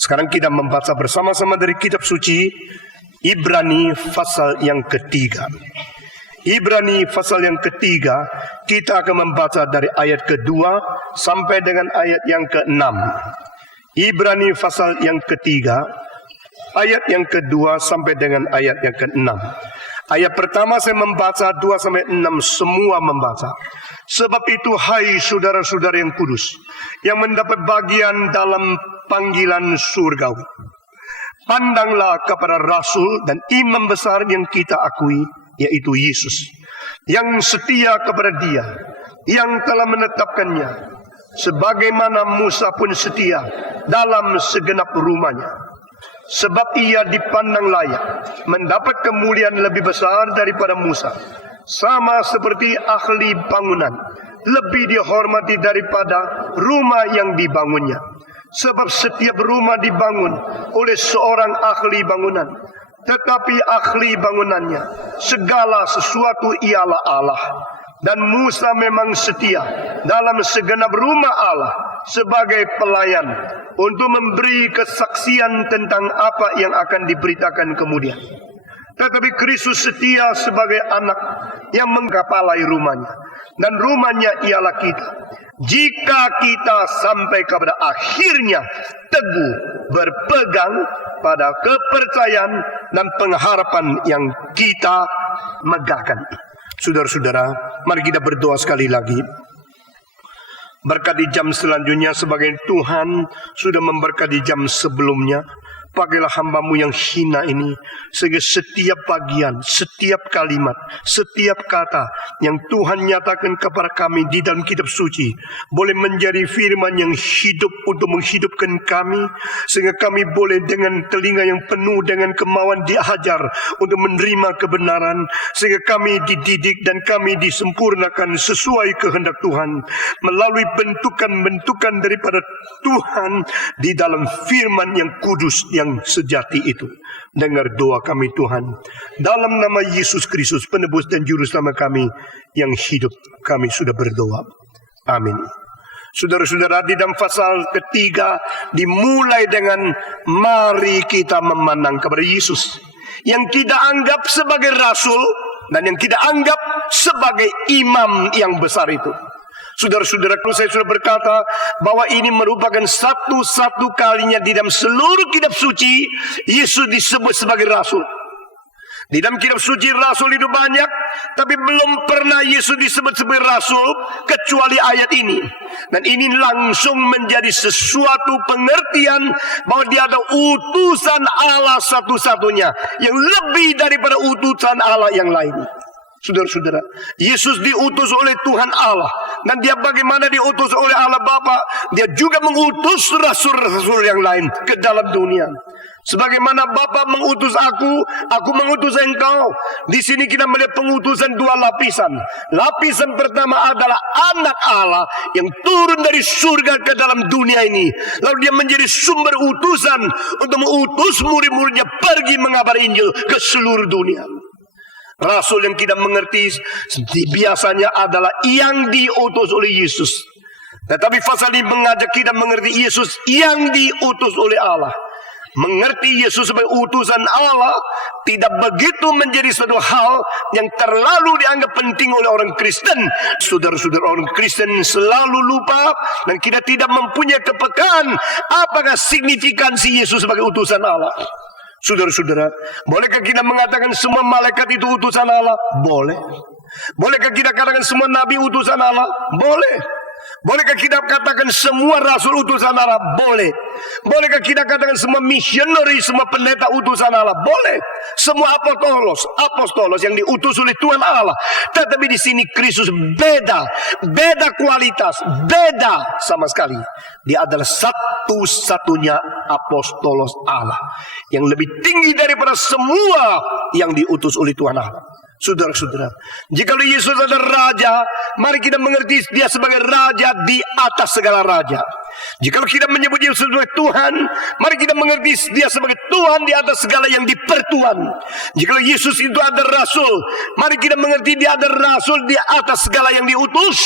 Sekarang kita membaca bersama-sama dari kitab suci Ibrani pasal yang ketiga. Ibrani pasal yang ketiga, kita akan membaca dari ayat kedua sampai dengan ayat yang keenam. Ibrani pasal yang ketiga, ayat yang kedua sampai dengan ayat yang keenam. Ayat pertama saya membaca 2 sampai 6, semua membaca. Sebab itu hai saudara-saudara yang kudus, yang mendapat bagian dalam panggilan surgawi, pandanglah kepada rasul dan imam besar yang kita akui, yaitu Yesus, yang setia kepada Dia yang telah menetapkannya, sebagaimana Musa pun setia dalam segenap rumahnya. Sebab ia dipandang layak mendapat kemuliaan lebih besar daripada Musa, sama seperti ahli bangunan lebih dihormati daripada rumah yang dibangunnya. Sebab setiap rumah dibangun oleh seorang ahli bangunan, tetapi ahli bangunannya segala sesuatu ialah Allah. Dan Musa memang setia dalam segenap rumah Allah sebagai pelayan untuk memberi kesaksian tentang apa yang akan diberitakan kemudian. Tetapi Kristus setia sebagai anak yang mengkepalai rumahnya, dan rumahnya ialah kita. Jika kita sampai kepada akhirnya teguh berpegang pada kepercayaan dan pengharapan yang kita megahkan. Saudara-saudara, mari kita berdoa sekali lagi. Berkati jam selanjutnya, sebagai Tuhan sudah memberkati jam sebelumnya. Pakailah hamba-Mu yang hina ini, sehingga setiap bagian, setiap kalimat, setiap kata yang Tuhan nyatakan kepada kami di dalam kitab suci boleh menjadi firman yang hidup untuk menghidupkan kami, sehingga kami boleh dengan telinga yang penuh dengan kemauan diajar untuk menerima kebenaran, sehingga kami dididik dan kami disempurnakan sesuai kehendak Tuhan melalui bentukan-bentukan daripada Tuhan di dalam firman yang kudus, yang sejati itu. Dengar doa kami Tuhan, dalam nama Yesus Kristus penebus dan juru selamat kami yang hidup, kami sudah berdoa. Amin. Saudara-saudara, di dalam pasal ketiga dimulai dengan mari kita memandang kepada Yesus, yang kita anggap sebagai rasul dan yang kita anggap sebagai imam yang besar itu. Saudara-saudara, kalau saya sudah berkata bahwa ini merupakan satu-satu kalinya di dalam seluruh kitab suci Yesus disebut sebagai rasul. Di dalam kitab suci rasul itu banyak, tapi belum pernah Yesus disebut sebagai rasul kecuali ayat ini. Dan ini langsung menjadi sesuatu pengertian bahwa dia ada utusan Allah satu-satunya yang lebih daripada utusan Allah yang lain. Saudara-saudara, Yesus diutus oleh Tuhan Allah, dan dia bagaimana diutus oleh Allah Bapa, dia juga mengutus rasul-rasul yang lain ke dalam dunia. Sebagaimana Bapa mengutus aku mengutus engkau. Di sini kita melihat pengutusan dua lapisan. Lapisan pertama adalah anak Allah yang turun dari surga ke dalam dunia ini, lalu dia menjadi sumber utusan untuk mengutus murid-muridnya pergi mengabari Injil ke seluruh dunia. Rasul yang kita mengerti biasanya adalah yang diutus oleh Yesus. Tetapi pasal ini mengajak kita mengerti Yesus yang diutus oleh Allah. Mengerti Yesus sebagai utusan Allah tidak begitu menjadi suatu hal yang terlalu dianggap penting oleh orang Kristen. Saudara-saudara, orang Kristen selalu lupa dan kita tidak mempunyai kepekaan apakah signifikansi Yesus sebagai utusan Allah. Saudara-saudara, bolehkah kita mengatakan semua malaikat itu utusan Allah? Boleh. Bolehkah kita katakan semua nabi utusan Allah? Boleh. Bolehkah kita katakan semua rasul utusan Allah? Boleh. Bolehkah kita katakan semua misioneri, semua pendeta utusan Allah? Boleh. Semua apostolos yang diutus oleh Tuhan Allah. Tetapi di sini Kristus beda kualitas, beda sama sekali. Dia adalah satu-satunya apostolos Allah yang lebih tinggi daripada semua yang diutus oleh Tuhan Allah. Saudara-saudara, jika Yesus adalah raja, mari kita mengerti dia sebagai raja di atas segala raja. Jika kita menyebut Yesus sebagai Tuhan, mari kita mengerti dia sebagai Tuhan di atas segala yang dipertuan. Jika Yesus itu adalah rasul, mari kita mengerti dia adalah rasul di atas segala yang diutus.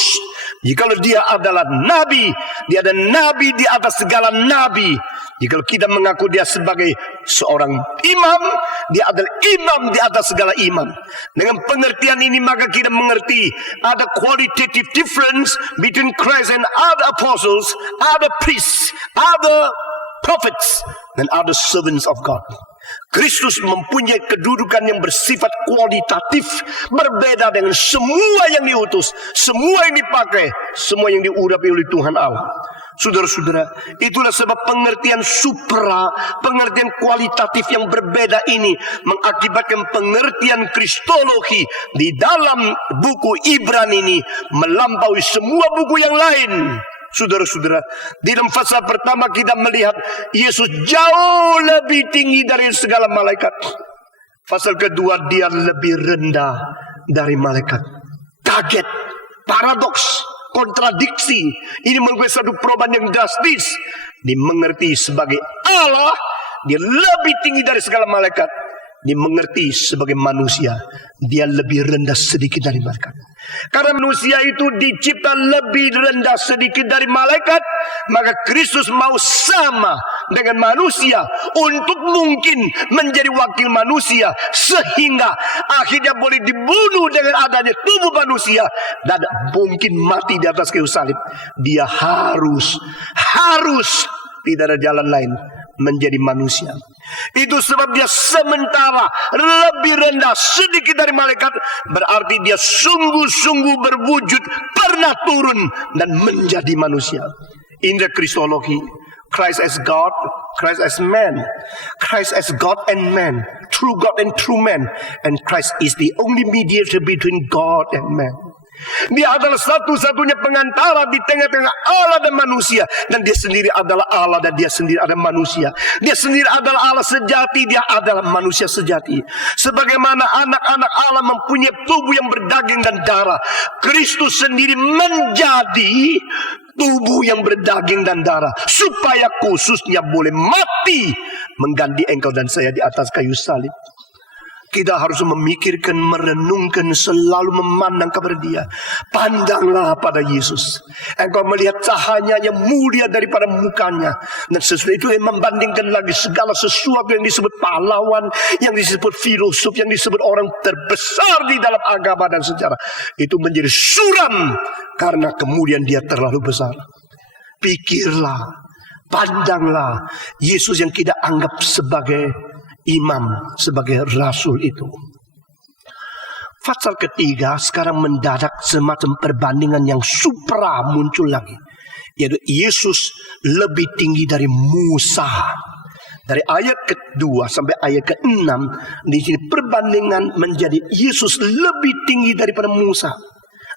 Jikalau dia adalah nabi, dia ada nabi di atas segala nabi. Jikalau kita mengaku dia sebagai seorang imam, dia adalah imam di atas segala imam. Dengan pengertian ini maka kita mengerti ada qualitative difference between Christ and other apostles, other priests, other prophets, and other servants of God. Kristus mempunyai kedudukan yang bersifat kualitatif, berbeda dengan semua yang diutus, semua yang dipakai, semua yang diurapi oleh Tuhan Allah. Saudara-saudara, itulah sebab pengertian supra, pengertian kualitatif yang berbeda ini mengakibatkan pengertian kristologi di dalam buku Ibrani ini melampaui semua buku yang lain. Saudara-saudara, di dalam pasal pertama kita melihat Yesus jauh lebih tinggi dari segala malaikat. Pasal kedua dia lebih rendah dari malaikat. Kaget, paradoks, kontradiksi. Ini merupakan satu perubahan yang drastis. Dimengerti sebagai Allah, dia lebih tinggi dari segala malaikat. Dimengerti sebagai manusia, dia lebih rendah sedikit dari malaikat. Karena manusia itu dicipta lebih rendah sedikit dari malaikat, maka Kristus mau sama dengan manusia untuk mungkin menjadi wakil manusia, sehingga akhirnya boleh dibunuh dengan adanya tubuh manusia dan mungkin mati di atas kayu salib. Dia harus tidak ada jalan lain menjadi manusia. Itu sebab dia sementara lebih rendah sedikit dari malaikat, berarti dia sungguh-sungguh berwujud, pernah turun dan menjadi manusia. In the Christology, Christ as God, Christ as man, Christ as God and man, true God and true man, and Christ is the only mediator between God and man. Dia adalah satu-satunya pengantara di tengah-tengah Allah dan manusia. Dan dia sendiri adalah Allah dan dia sendiri adalah manusia. Dia sendiri adalah Allah sejati, dia adalah manusia sejati. Sebagaimana anak-anak Allah mempunyai tubuh yang berdaging dan darah, Kristus sendiri menjadi tubuh yang berdaging dan darah, supaya khususnya boleh mati mengganti engkau dan saya di atas kayu salib. Kita harus memikirkan, merenungkan, selalu memandang kepada dia. Pandanglah pada Yesus. Engkau melihat cahaya yang mulia daripada mukanya. Dan sesudah itu yang membandingkan lagi segala sesuatu yang disebut pahlawan, yang disebut filosof, yang disebut orang terbesar di dalam agama dan sejarah. Itu menjadi suram karena kemudian dia terlalu besar. Pikirlah, pandanglah Yesus yang kita anggap sebagai imam, sebagai rasul itu. Pasal ketiga sekarang mendadak semacam perbandingan yang supra muncul lagi, yaitu Yesus lebih tinggi dari Musa. Dari ayat ke-2 sampai ayat ke-6 di sini perbandingan menjadi Yesus lebih tinggi daripada Musa.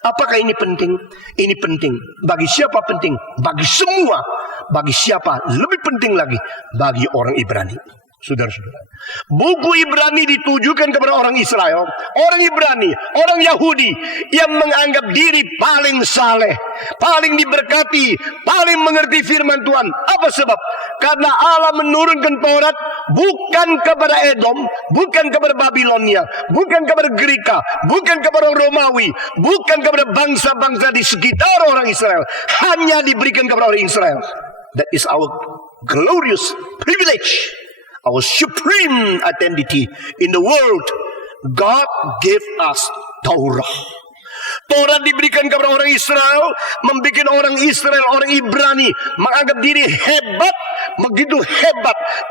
Apakah ini penting? Ini penting. Bagi siapa penting? Bagi semua. Bagi siapa lebih penting lagi? Bagi orang Ibrani. Saudara-saudara, buku Ibrani ditujukan kepada orang Israel, orang Ibrani, orang Yahudi yang menganggap diri paling saleh, paling diberkati, paling mengerti firman Tuhan. Apa sebab? Karena Allah menurunkan Taurat bukan kepada Edom, bukan kepada Babilonia, bukan kepada Greka, bukan kepada Romawi, bukan kepada bangsa-bangsa di sekitar orang Israel, hanya diberikan kepada orang Israel. That is our glorious privilege. Our supreme identity in the world. God gave us Torah. Torah diberikan kepada orang Israel, membuat orang Israel, orang Ibrani menganggap diri hebat,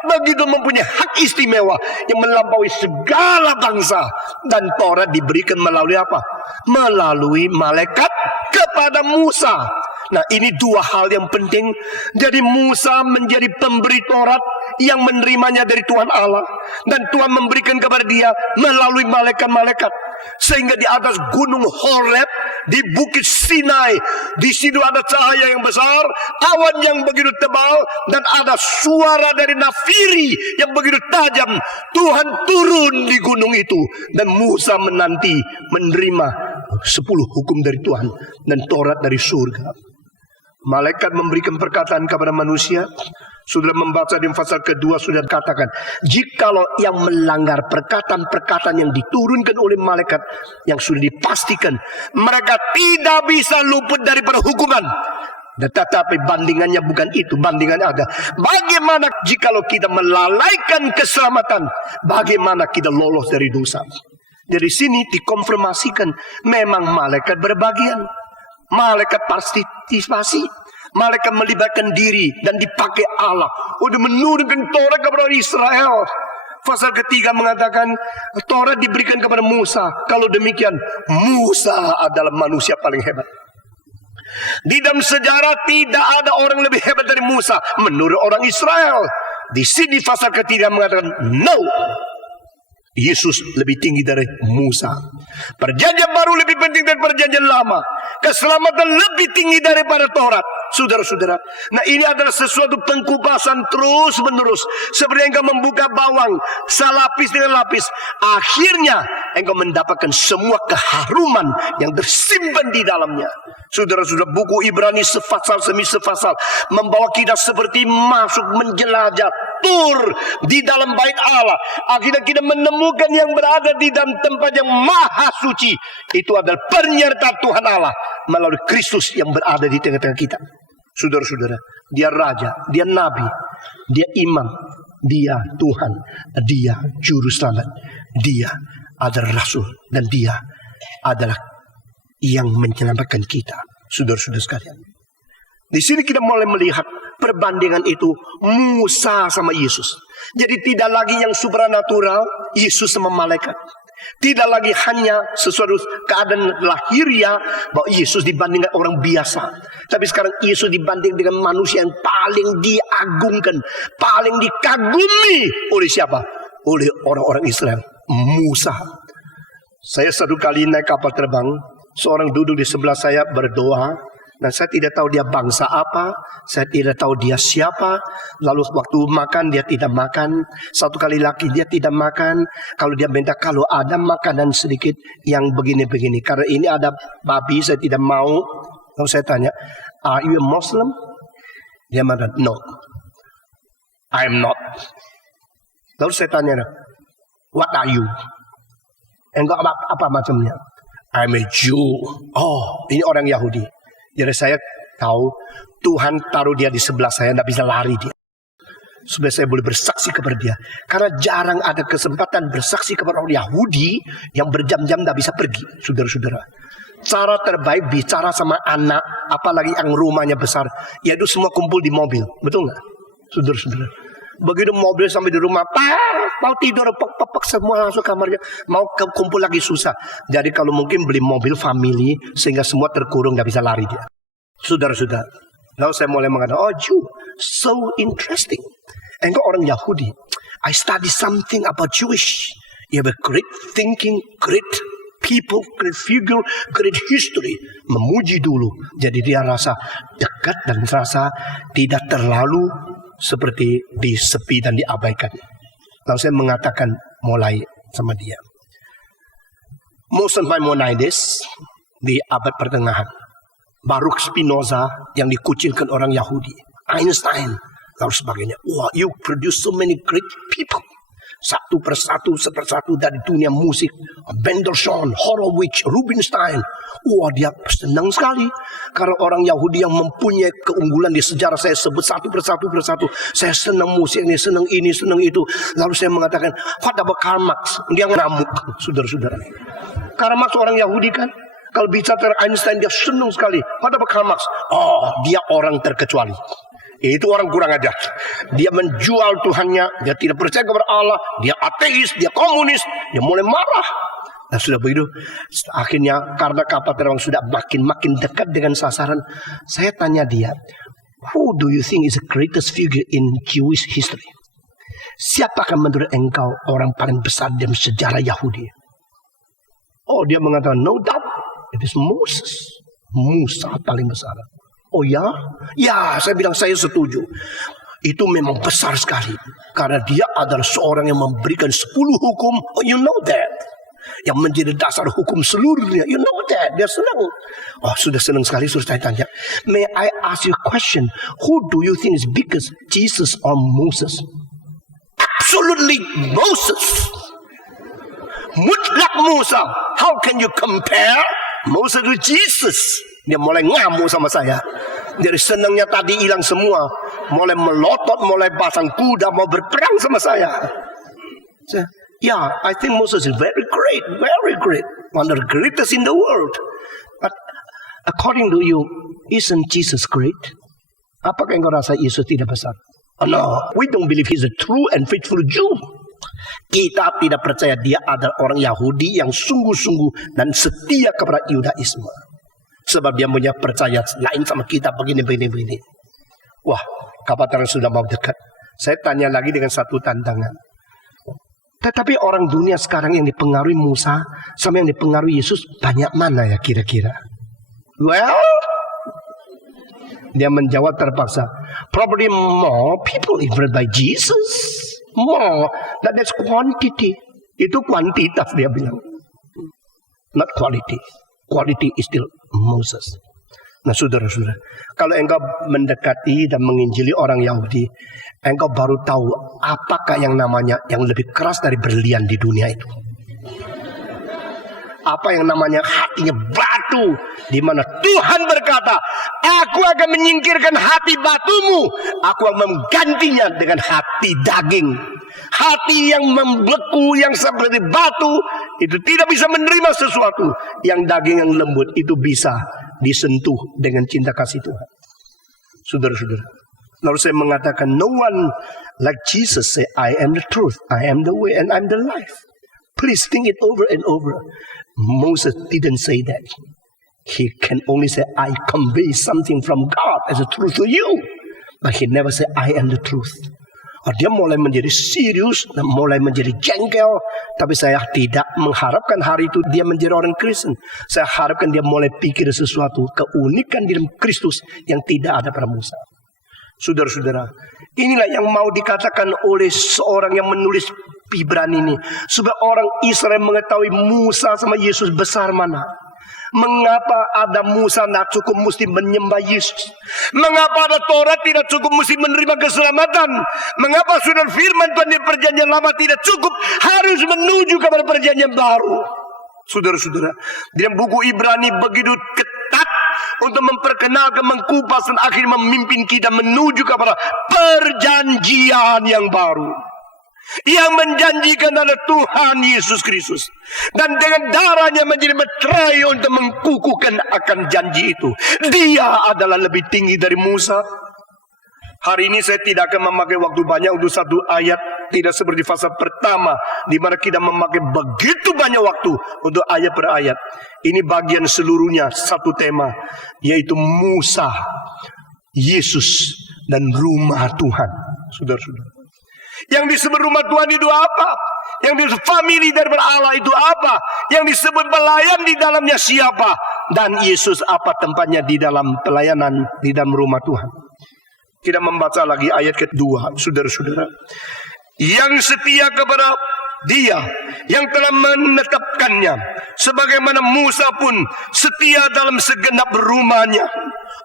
begitu mempunyai hak istimewa yang melampaui segala bangsa. Dan Torah diberikan melalui apa? Melalui malaikat kepada Musa. Nah, ini dua hal yang penting. Jadi Musa menjadi pemberi Taurat yang menerimanya dari Tuhan Allah, dan Tuhan memberikan kepada dia melalui malaikat-malaikat. Sehingga di atas gunung Horeb, di bukit Sinai, di situ ada cahaya yang besar, awan yang begitu tebal, dan ada suara dari nafiri yang begitu tajam. Tuhan turun di gunung itu, dan Musa menanti menerima 10 hukum dari Tuhan dan Taurat dari surga. Malaikat memberikan perkataan kepada manusia. Sudah membaca di pasal kedua sudah katakan, jikalau yang melanggar perkataan-perkataan yang diturunkan oleh malaikat yang sudah dipastikan, mereka tidak bisa luput daripada hukuman. Tetapi bandingannya bukan itu, bandingannya ada. Bagaimana jikalau kita melalaikan keselamatan, bagaimana kita lolos dari dosa? Dari sini dikonfirmasikan, memang malaikat berbagian. Malaikat partisipasi. Malaikat melibatkan diri dan dipakai Allah untuk menurunkan Taurat kepada Israel. Pasal ketiga mengatakan Taurat diberikan kepada Musa. Kalau demikian, Musa adalah manusia paling hebat. Di dalam sejarah tidak ada orang lebih hebat dari Musa menurut orang Israel. Di sini pasal ketiga mengatakan no. Yesus lebih tinggi dari Musa. Perjanjian baru lebih penting dari perjanjian lama. Keselamatan lebih tinggi daripada Taurat. Saudara-saudara, nah ini adalah sesuatu pengkupasan terus menerus. Seperti engkau membuka bawang selapis dengan lapis, akhirnya engkau mendapatkan semua keharuman yang tersimpan di dalamnya. Saudara-saudara, buku Ibrani sefasal demi sefasal membawa kita seperti masuk menjelajah tur di dalam bait Allah. Akhirnya kita menemukan yang berada di dalam tempat yang maha suci. Itu adalah penyertaan Tuhan Allah melalui Kristus yang berada di tengah-tengah kita. Saudara-saudara, dia raja, dia nabi, dia imam, dia Tuhan, dia juru selamat, dia adalah rasul, dan dia adalah yang menyelamatkan kita. Saudara-saudara sekalian, di sini kita mulai melihat perbandingan itu Musa sama Yesus. Jadi tidak lagi yang supranatural, Yesus sama malaikat. Tidak lagi hanya sesuatu keadaan lahiriah bahwa Yesus dibandingkan orang biasa. Tapi sekarang Yesus dibanding dengan manusia yang paling diagungkan, paling dikagumi oleh siapa? Oleh orang-orang Israel, Musa. Saya satu kali naik kapal terbang, seorang duduk di sebelah saya berdoa. Nah, saya tidak tahu dia bangsa apa, saya tidak tahu dia siapa. Lalu waktu makan dia tidak makan. Satu kali lagi dia tidak makan. Kalau dia minta kalau ada makanan sedikit yang begini-begini. Karena ini ada babi, saya tidak mau. Lalu saya tanya, are you a Muslim? Dia mengatakan, no, I am not. Lalu saya tanya, what are you? Enggak apa macamnya. I'm a Jew. Oh, ini orang Yahudi. Jadi saya tahu Tuhan taruh dia di sebelah saya, tidak bisa lari dia. Supaya saya boleh bersaksi kepada dia. Karena jarang ada kesempatan bersaksi kepada orang Yahudi yang berjam-jam tidak bisa pergi. Saudara-saudara, cara terbaik bicara sama anak, apalagi yang rumahnya besar, yaitu semua kumpul di mobil. Betul nggak? Saudara-saudara, begitu mobil sampai di rumah, mau tidur, pek semua langsung kamarnya. Mau kumpul lagi susah. Jadi kalau mungkin beli mobil family, sehingga semua terkurung, tidak bisa lari dia. Saudara-saudara, lalu saya mulai mengatakan, oh Jew, so interesting. Engkau orang Yahudi. I study something about Jewish. You have a great thinking, great people, great figure, great history. Memuji dulu. Jadi dia rasa dekat dan rasa tidak terlalu seperti disepi dan diabaikan. Lalu saya mengatakan mulai sama dia. Moses Maimonides di abad pertengahan. Baruch Spinoza yang dikucilkan orang Yahudi. Einstein. Lalu sebagainya. Wah, you produce so many great people. Satu persatu dari dunia musik. Mendelssohn, Horowitz, Rubinstein. Wah, dia senang sekali. Karena orang Yahudi yang mempunyai keunggulan di sejarah saya sebut satu persatu. Saya senang musik ini, senang itu. Lalu saya mengatakan, what about Karl Marx? Dia ngamuk, saudara-saudara. Karl Marx orang Yahudi kan? Kalau bicara tentang Einstein, dia senang sekali. What about Karl Marx? Oh, dia orang terkecuali. Itu orang kurang ajar. Dia menjual Tuhannya, dia tidak percaya kepada Allah, dia ateis, dia komunis, dia mulai marah. Nah sudah begitu, akhirnya karena kapal terbang sudah makin dekat dengan sasaran, saya tanya dia, who do you think is the greatest figure in Jewish history? Siapakah menurut engkau orang paling besar dalam sejarah Yahudi? Oh, dia mengatakan, no doubt, it is Moses. Musa paling besar. Oh ya? Ya, saya bilang saya setuju. Itu memang besar sekali. Karena dia adalah seorang yang memberikan 10 hukum. Oh, you know that. yang menjadi dasar hukum seluruhnya. You know that. Dia senang. Oh, sudah senang sekali. Sudah saya tanya, may I ask you a question? Who do you think is biggest, Jesus or Moses? Absolutely Moses. Mutlak Musa. How can you compare Moses with Jesus? Dia mulai ngamuk sama saya. Dari senangnya tadi hilang semua. Mulai melotot, mulai pasang kuda, mau berperang sama saya. Yeah, I think Moses is very great. One of the greatest in the world. But according to you, isn't Jesus great? Apakah engkau rasa Yesus tidak besar? Oh, no, we don't believe he's a true and faithful Jew. Kita tidak percaya dia adalah orang Yahudi yang sungguh-sungguh dan setia kepada Yudaisme. Sebab dia punya percaya lain sama kita begini. Wah, kapan sudah mau dekat. Saya tanya lagi dengan satu tantangan. Tetapi orang dunia sekarang yang dipengaruhi Musa sama yang dipengaruhi Yesus banyak mana ya kira-kira? Well, dia menjawab terpaksa. Probably more people influenced by Jesus. More. That's quantity. Itu kuantitas dia bilang. Not quality. Quality is still Moses. Nah, saudara-saudara, kalau engkau mendekati dan menginjili orang Yahudi, engkau baru tahu apakah yang namanya yang lebih keras dari berlian di dunia itu. Apa yang namanya hatinya batu, di mana Tuhan berkata, aku akan menyingkirkan hati batumu, aku akan menggantinya dengan hati daging. Hati yang membeku, yang seperti batu, itu tidak bisa menerima sesuatu. Yang daging yang lembut itu bisa disentuh dengan cinta kasih Tuhan. Saudara-saudara, lalu saya mengatakan, no one like Jesus say, I am the truth, I am the way, and I'm the life. Please think it over and over. Moses didn't say that. He can only say, I convey something from God as a truth to you. But he never say, I am the truth. Dia mulai menjadi serius dan mulai menjadi jengkel. Tapi saya tidak mengharapkan hari itu dia menjadi orang Kristen. Saya harapkan dia mulai pikir sesuatu keunikan di dalam Kristus yang tidak ada pada Musa. Saudara-saudara, inilah yang mau dikatakan oleh seorang yang menulis Ibrani ini, supaya orang Israel mengetahui Musa sama Yesus besar mana. Mengapa ada Musa tidak cukup mesti menyembah Yesus? Mengapa ada Taurat tidak cukup mesti menerima keselamatan? Mengapa sudah firman Tuhan di perjanjian lama tidak cukup, harus menuju kepada perjanjian baru? Saudara-saudara, di dalam buku Ibrani begitu ketat untuk memperkenalkan, mengkupas dan akhirnya memimpin kita menuju kepada perjanjian yang baru. Yang menjanjikan adalah Tuhan Yesus Kristus. Dan dengan darahnya menjadi meterai untuk mengkukuhkan akan janji itu. Dia adalah lebih tinggi dari Musa. Hari ini saya tidak akan memakai waktu banyak untuk satu ayat. Tidak seperti fase pertama, di mana kita memakai begitu banyak waktu untuk ayat per ayat. Ini bagian seluruhnya satu tema, yaitu Musa, Yesus, dan rumah Tuhan. Saudara-saudara, yang disebut rumah Tuhan itu apa? Yang disebut family dari Allah itu apa? Yang disebut pelayan di dalamnya siapa? Dan Yesus apa tempatnya di dalam pelayanan, di dalam rumah Tuhan? Kita membaca lagi ayat kedua, saudara-saudara. Yang setia kepada Dia yang telah menetapkannya, sebagaimana Musa pun setia dalam segenap rumahnya.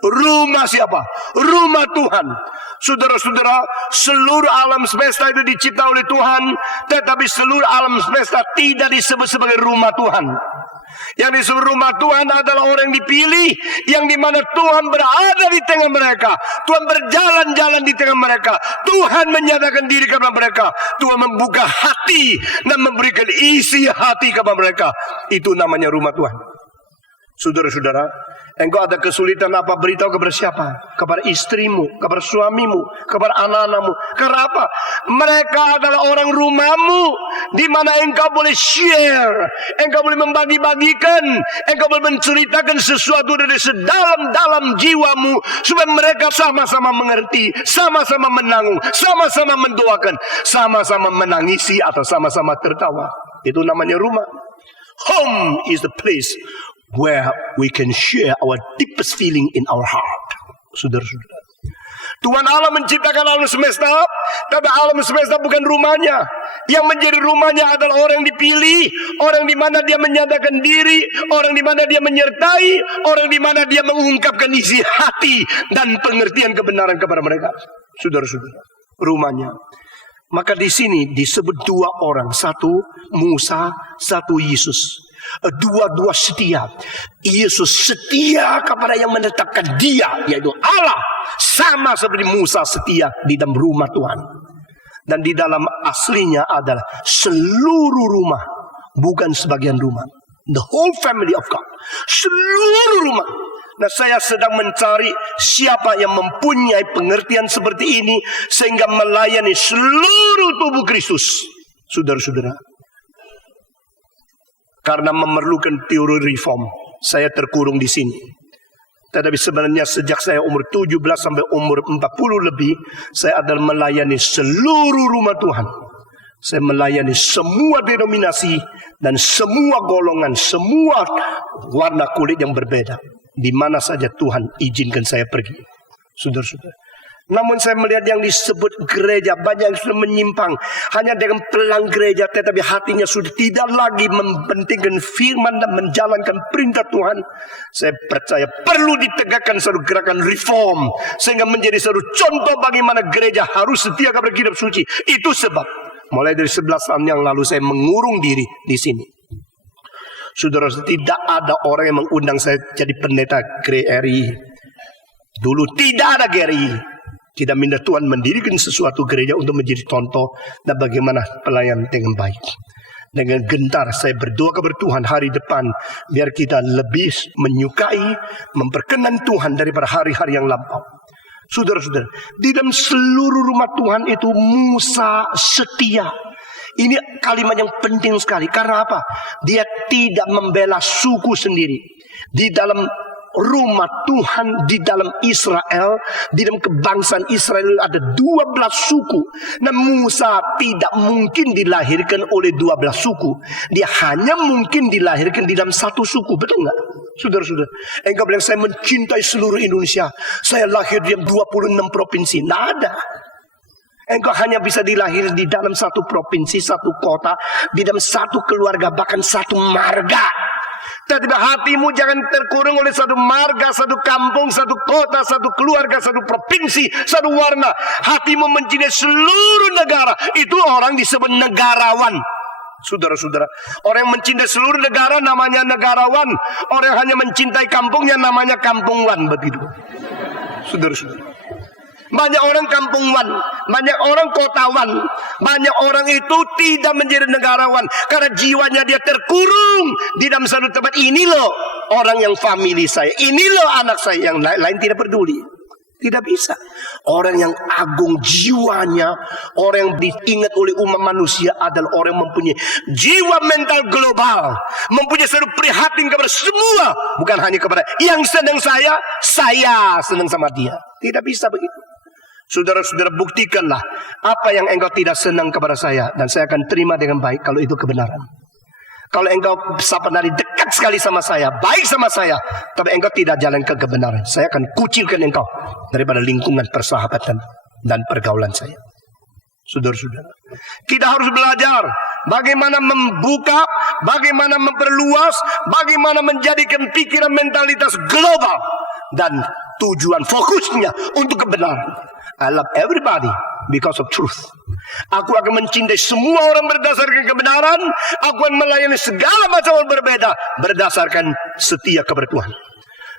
Rumah siapa? Rumah Tuhan. Saudara-saudara, seluruh alam semesta itu dicipta oleh Tuhan, tetapi seluruh alam semesta tidak disebut sebagai rumah Tuhan. Yang disebut rumah Tuhan adalah orang yang dipilih, yang dimana Tuhan berada di tengah mereka. Tuhan berjalan-jalan di tengah mereka. Tuhan menyatakan diri kepada mereka. Tuhan membuka hati dan memberikan isi hati kepada mereka. Itu namanya rumah Tuhan. Saudara-saudara, engkau ada kesulitan apa, beritahu kepada siapa? Kepada istrimu, kepada suamimu, kepada anak-anakmu. Karena apa? Mereka adalah orang rumahmu, di mana engkau boleh share, engkau boleh membagi-bagikan, engkau boleh menceritakan sesuatu dari sedalam-dalam jiwamu, supaya mereka sama-sama mengerti, sama-sama menanggung, sama-sama mendoakan, sama-sama menangisi atau sama-sama tertawa. Itu namanya rumah. Home is the place where we can share our deepest feeling in our heart. Saudara-saudara, Tuhan Allah menciptakan alam semesta, tapi alam semesta bukan rumahnya. Yang menjadi rumahnya adalah orang yang dipilih, orang di mana dia menyatakan diri, orang di mana dia menyertai, orang di mana dia mengungkapkan isi hati dan pengertian kebenaran kepada mereka. Saudara-saudara, rumahnya. Maka di sini disebut dua orang, satu Musa, satu Yesus. Dua-dua setia. Yesus setia kepada yang menetapkan dia, yaitu Allah, sama seperti Musa setia di dalam rumah Tuhan. Dan di dalam aslinya adalah seluruh rumah, bukan sebagian rumah. The whole family of God, seluruh rumah. Nah, saya sedang mencari siapa yang mempunyai pengertian seperti ini sehingga melayani seluruh tubuh Kristus. Saudara-saudara, karena memerlukan teori reform, saya terkurung di sini. Tetapi sebenarnya sejak saya umur 17 sampai umur 40 lebih, saya adalah melayani seluruh rumah Tuhan. Saya melayani semua denominasi dan semua golongan, semua warna kulit yang berbeda. Di mana saja Tuhan izinkan saya pergi. Saudara-saudara. Namun saya melihat yang disebut gereja, banyak yang sudah menyimpang. Hanya dengan pelang gereja, tetapi hatinya sudah tidak lagi mempentingkan firman dan menjalankan perintah Tuhan. Saya percaya perlu ditegakkan satu gerakan reform, sehingga menjadi satu contoh bagaimana gereja harus setia kepada kitab suci. Itu sebab, mulai dari 11 tahun yang lalu saya mengurung diri di sini. Saudara, tidak ada orang yang mengundang saya jadi pendeta GRI. Dulu tidak ada GRI. Tidak minta Tuhan mendirikan sesuatu gereja untuk menjadi contoh dan bagaimana pelayan dengan baik. Dengan gentar saya berdoa kepada Tuhan hari depan, biar kita lebih menyukai, memperkenan Tuhan daripada hari-hari yang lampau. Saudara-saudara, di dalam seluruh rumah Tuhan itu Musa setia. Ini kalimat yang penting sekali. Karena apa? Dia tidak membela suku sendiri. Di dalam rumah Tuhan, di dalam Israel, di dalam kebangsaan Israel ada 12 suku. Nah, Musa tidak mungkin dilahirkan oleh 12 suku. Dia hanya mungkin dilahirkan di dalam satu suku. Betul nggak? Saudara-saudara, engkau bilang saya mencintai seluruh Indonesia, saya lahir di 26 provinsi. Nggak ada. Engkau hanya bisa dilahir di dalam satu provinsi, satu kota, di dalam satu keluarga, bahkan satu marga. Tetapi hatimu jangan terkurung oleh satu marga, satu kampung, satu kota, satu keluarga, satu provinsi, satu warna. Hatimu mencintai seluruh negara. Itu orang disebut negarawan. Saudara-saudara, orang yang mencintai seluruh negara namanya negarawan. Orang yang hanya mencintai kampungnya namanya kampungwan. Begitu. Saudara-saudara, banyak orang kampungwan, banyak orang kotawan, banyak orang itu tidak menjadi negarawan karena jiwanya dia terkurung di dalam satu tempat. Ini loh orang yang family saya, ini loh anak saya, yang lain tidak peduli. Tidak bisa. Orang yang agung jiwanya, orang yang diingat oleh umat manusia adalah orang yang mempunyai jiwa mental global, mempunyai satu prihatin kepada semua, bukan hanya kepada yang senang saya senang sama dia. Tidak bisa begitu. Saudara-saudara, buktikanlah apa yang engkau tidak senang kepada saya, dan saya akan terima dengan baik kalau itu kebenaran. Kalau engkau dari dekat sekali sama saya, baik sama saya, tapi engkau tidak jalan ke kebenaran, saya akan kucilkan engkau daripada lingkungan persahabatan dan pergaulan saya. Saudara-saudara, kita harus belajar bagaimana membuka, bagaimana memperluas, bagaimana menjadikan pikiran mentalitas global dan tujuan fokusnya untuk kebenaran. I love everybody because of truth. Aku akan mencintai semua orang berdasarkan kebenaran. Aku akan melayani segala macam orang berbeda berdasarkan setia kepada Tuhan.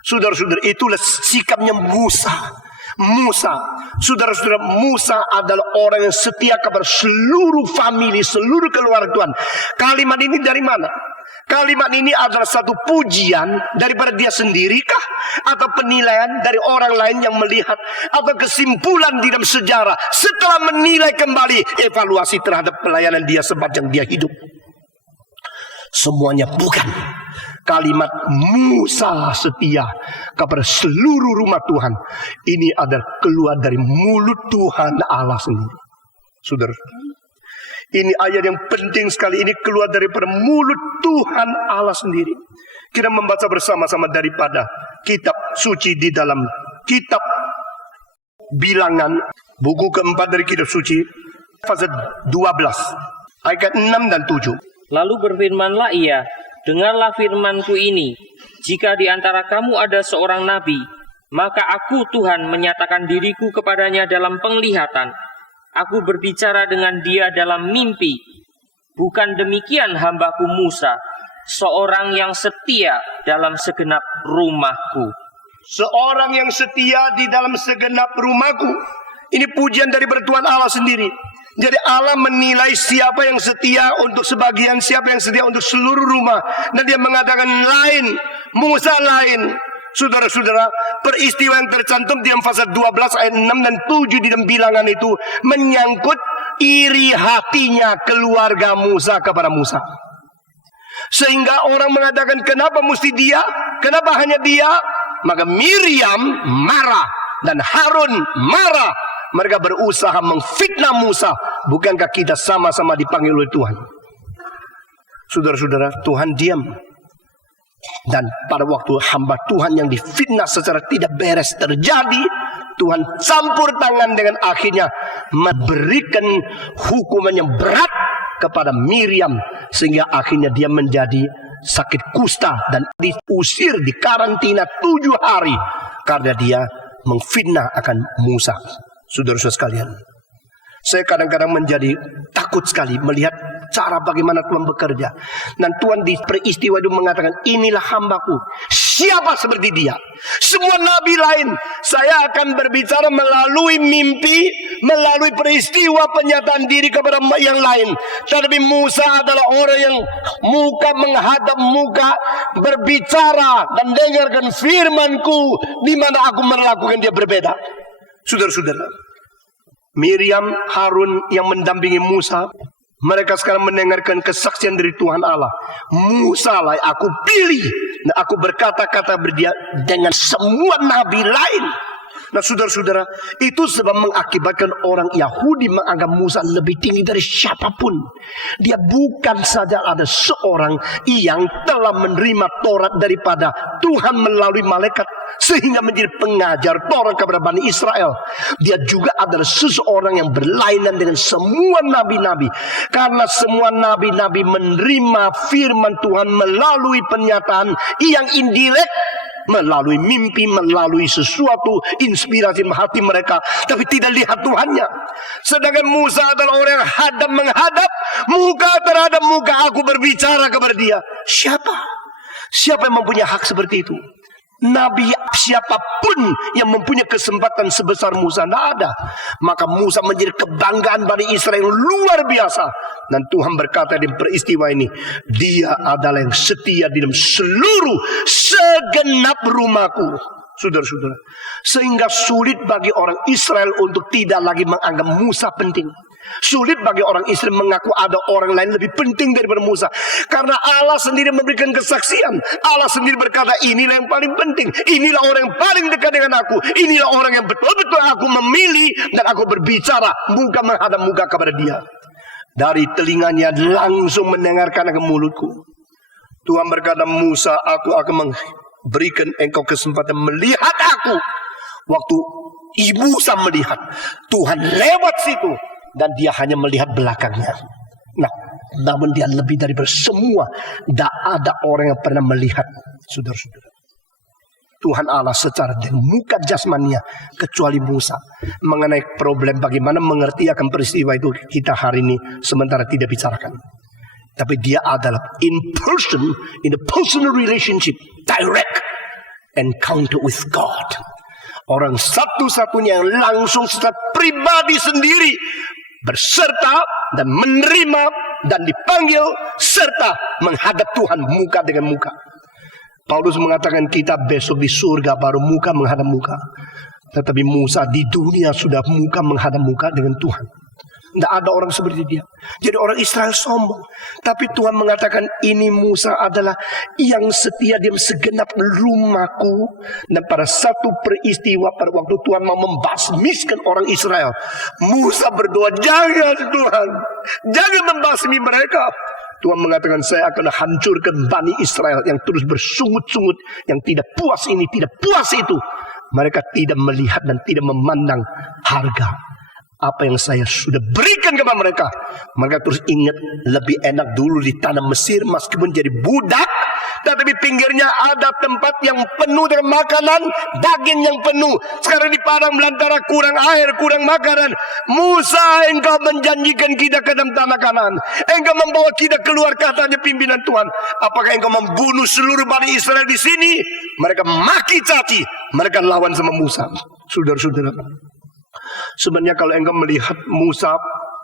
Saudara-saudara, itulah sikapnya Musa. Saudara-saudara, Musa adalah orang yang setia kepada seluruh famili, seluruh keluarga Tuhan. Kalimat ini dari mana? Kalimat ini adalah satu pujian daripada dia sendirikah? Atau penilaian dari orang lain yang melihat? Atau kesimpulan di dalam sejarah setelah menilai kembali, evaluasi terhadap pelayanan dia sepanjang dia hidup? Semuanya bukan. Kalimat Musa setia kepada seluruh rumah Tuhan, ini adalah keluar dari mulut Tuhan Allah sendiri. Saudara, ini ayat yang penting sekali. Ini keluar daripada mulut Tuhan Allah sendiri. Kita membaca bersama-sama daripada kitab suci di dalam kitab Bilangan, buku keempat dari kitab suci, pasal 12, ayat 6 dan 7. Lalu berfirmanlah ia, dengarlah firmanku ini, jika di antara kamu ada seorang nabi, maka aku Tuhan menyatakan diriku kepadanya dalam penglihatan. Aku berbicara dengan dia dalam mimpi. Bukan demikian hambaku Musa, seorang yang setia dalam segenap rumahku. Seorang yang setia di dalam segenap rumahku. Ini pujian dari Tuhan Allah sendiri. Jadi Allah menilai siapa yang setia untuk sebagian, siapa yang setia untuk seluruh rumah. Dan dia mengatakan lain, Musa lain. Saudara-saudara, peristiwa yang tercantum di pasal 12 ayat 6 dan 7 di dalam bilangan itu menyangkut iri hatinya keluarga Musa kepada Musa. Sehingga orang mengatakan, kenapa mesti dia? Kenapa hanya dia? Maka Miriam marah dan Harun marah. Mereka berusaha memfitnah Musa. Bukankah kita sama-sama dipanggil oleh Tuhan? Saudara-saudara, Tuhan diam. Dan pada waktu hamba Tuhan yang difitnah secara tidak beres terjadi, Tuhan campur tangan dengan akhirnya memberikan hukuman yang berat kepada Miriam. Sehingga akhirnya dia menjadi sakit kusta dan diusir di karantina 7 hari. Karena dia memfitnah akan Musa. Saudara-saudara sekalian, saya kadang-kadang menjadi takut sekali melihat cara bagaimana Tuhan bekerja. Dan Tuhan di peristiwa itu mengatakan, inilah hambaku. Siapa seperti dia? Semua nabi lain, saya akan berbicara melalui mimpi, melalui peristiwa penyataan diri kepada yang lain. Tetapi Musa adalah orang yang muka menghadap muka, berbicara dan dengarkan firmanku, di mana aku melakukan dia berbeda. Saudara-saudara, Miriam, Harun yang mendampingi Musa, mereka sekarang mendengarkan kesaksian dari Tuhan Allah. Musa lah aku pilih, dan aku berkata-kata berdia dengan semua nabi lain. Nah saudara-saudara, itu sebab mengakibatkan orang Yahudi menganggap Musa lebih tinggi dari siapapun. Dia bukan saja ada seorang yang telah menerima Taurat daripada Tuhan melalui malaikat, sehingga menjadi pengajar Taurat kepada Bani Israel. Dia juga adalah seseorang yang berlainan dengan semua nabi-nabi. Karena semua nabi-nabi menerima firman Tuhan melalui penyataan yang indirect, melalui mimpi, melalui sesuatu inspirasi hati mereka, tapi tidak lihat Tuhannya. Sedangkan Musa adalah orang yang hadap menghadap, muka terhadap muka, aku berbicara kepada dia. Siapa yang mempunyai hak seperti itu? Nabi siapapun yang mempunyai kesempatan sebesar Musa, tidak ada. Maka Musa menjadi kebanggaan Bani Israel yang luar biasa. Dan Tuhan berkata di peristiwa ini, dia adalah yang setia di dalam seluruh segenap rumahku. Saudara-saudara, sehingga sulit bagi orang Israel untuk tidak lagi menganggap Musa penting. Sulit bagi orang Israel mengaku ada orang lain lebih penting daripada Musa. Karena Allah sendiri memberikan kesaksian. Allah sendiri berkata, inilah yang paling penting. Inilah orang yang paling dekat dengan aku. Inilah orang yang betul-betul aku memilih. Dan aku berbicara muka menghadap muka kepada dia. Dari telinganya langsung mendengarkan ke mulutku. Tuhan berkata, Musa, aku akan memberikan engkau kesempatan melihat aku. Waktu Musa melihat, Tuhan lewat situ. Dan dia hanya melihat belakangnya. Nah, namun dia lebih daripada semua. Tidak ada orang yang pernah melihat, saudara-saudara, Tuhan Allah secara dengan muka jasmaninya, kecuali Musa. Mengenai problem bagaimana mengerti akan peristiwa itu, kita hari ini sementara tidak bicarakan. Tapi dia adalah in person, in a personal relationship, direct encounter with God. Orang satu-satunya yang langsung secara pribadi sendiri berserta dan menerima dan dipanggil serta menghadap Tuhan muka dengan muka. Paulus mengatakan kita besok di surga baru muka menghadap muka. Tetapi Musa di dunia sudah muka menghadap muka dengan Tuhan. Tidak ada orang seperti dia. Jadi orang Israel sombong. Tapi Tuhan mengatakan ini Musa adalah yang setia di segenap rumahku. Dan pada satu peristiwa pada waktu Tuhan mau membasmiskan orang Israel, Musa berdoa, jangan Tuhan, jangan membasmi mereka. Tuhan mengatakan saya akan hancurkan Bani Israel yang terus bersungut-sungut, yang tidak puas ini, tidak puas itu. mereka tidak melihat dan tidak memandang harga apa yang saya sudah berikan kepada mereka. Mereka terus ingat lebih enak dulu di tanah Mesir meskipun jadi budak, tetapi pinggirnya ada tempat yang penuh dengan makanan, daging yang penuh. Sekarang di padang belantara kurang air, kurang makanan. Musa, engkau menjanjikan kita ke dalam tanah Kanaan. Engkau membawa kita keluar, katanya pimpinan Tuhan. Apakah engkau membunuh seluruh Bani Israel di sini? Mereka maki caci, mereka lawan sama Musa. Saudara-saudara, sebenarnya kalau engkau melihat Musa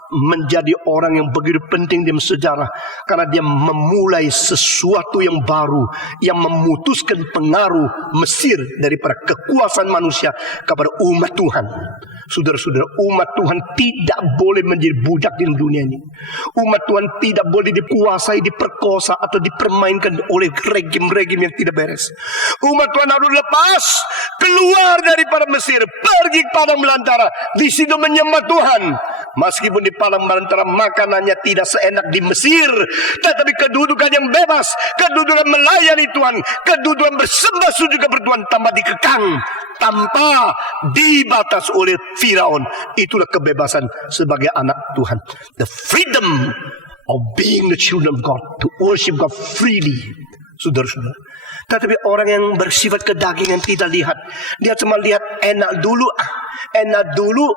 menjadi orang yang begitu penting dalam sejarah, karena dia memulai sesuatu yang baru yang memutuskan pengaruh Mesir daripada kekuasaan manusia kepada umat Tuhan. Saudara-saudara, umat Tuhan tidak boleh menjadi budak di dunia ini. Umat Tuhan tidak boleh dikuasai, diperkosa atau dipermainkan oleh regim-regim yang tidak beres. Umat Tuhan harus lepas, keluar daripada Mesir, pergi ke padang belantara, di situ menyembah Tuhan. Meskipun di padang belantara makanannya tidak seenak di Mesir, tetapi kedudukan yang bebas, kedudukan melayani Tuhan, kedudukan bersembah sujud kepada Tuhan tanpa dikekang, tanpa dibatas oleh Firaun. Itulah kebebasan sebagai anak Tuhan. The freedom of being the children of God, to worship God freely. Saudara-saudara, tetapi orang yang bersifat kedagingan tidak lihat. Dia cuma lihat enak dulu,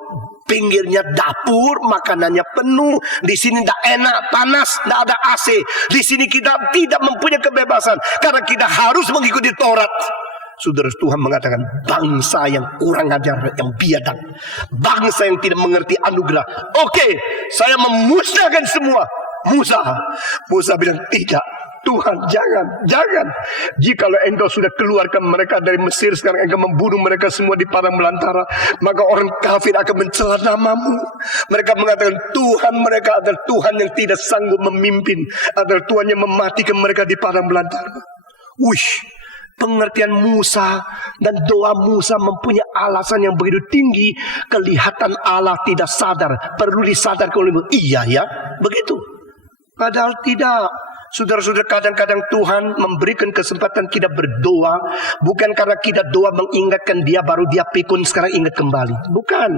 pinggirnya dapur, makanannya penuh. Di sini tidak enak, panas, tidak ada AC. Di sini kita tidak mempunyai kebebasan karena kita harus mengikuti Taurat. Saudara, Tuhan mengatakan bangsa yang kurang ajar, yang biadab, bangsa yang tidak mengerti anugerah. Oke, saya memusnahkan semua. Musa bilang tidak. Tuhan, jangan. Jikalau engkau sudah keluarkan mereka dari Mesir, sekarang engkau membunuh mereka semua di padang belantara, maka orang kafir akan mencela namamu. Mereka mengatakan Tuhan mereka adalah Tuhan yang tidak sanggup memimpin, adalah Tuhan yang mematikan mereka di padang belantara. Pengertian Musa dan doa Musa mempunyai alasan yang begitu tinggi. Kelihatan Allah tidak sadar, perlu disadarkan oleh iya ya, begitu. Padahal tidak. Saudara-saudara, kadang-kadang Tuhan memberikan kesempatan kita berdoa, bukan karena kita doa mengingatkan dia, baru dia pikun sekarang ingat kembali. Bukan.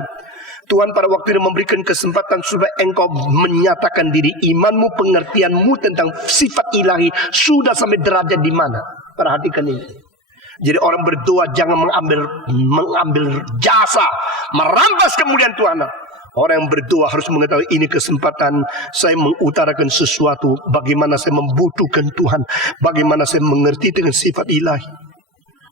Tuhan pada waktu itu memberikan kesempatan supaya engkau menyatakan diri, imanmu, pengertianmu tentang sifat ilahi sudah sampai derajat di mana. Perhatikan ini. Jadi orang berdoa jangan mengambil jasa, merampas kemuliaan Tuhan. Orang yang berdoa harus mengetahui ini kesempatan saya mengutarakan sesuatu, bagaimana saya membutuhkan Tuhan, bagaimana saya mengerti dengan sifat ilahi.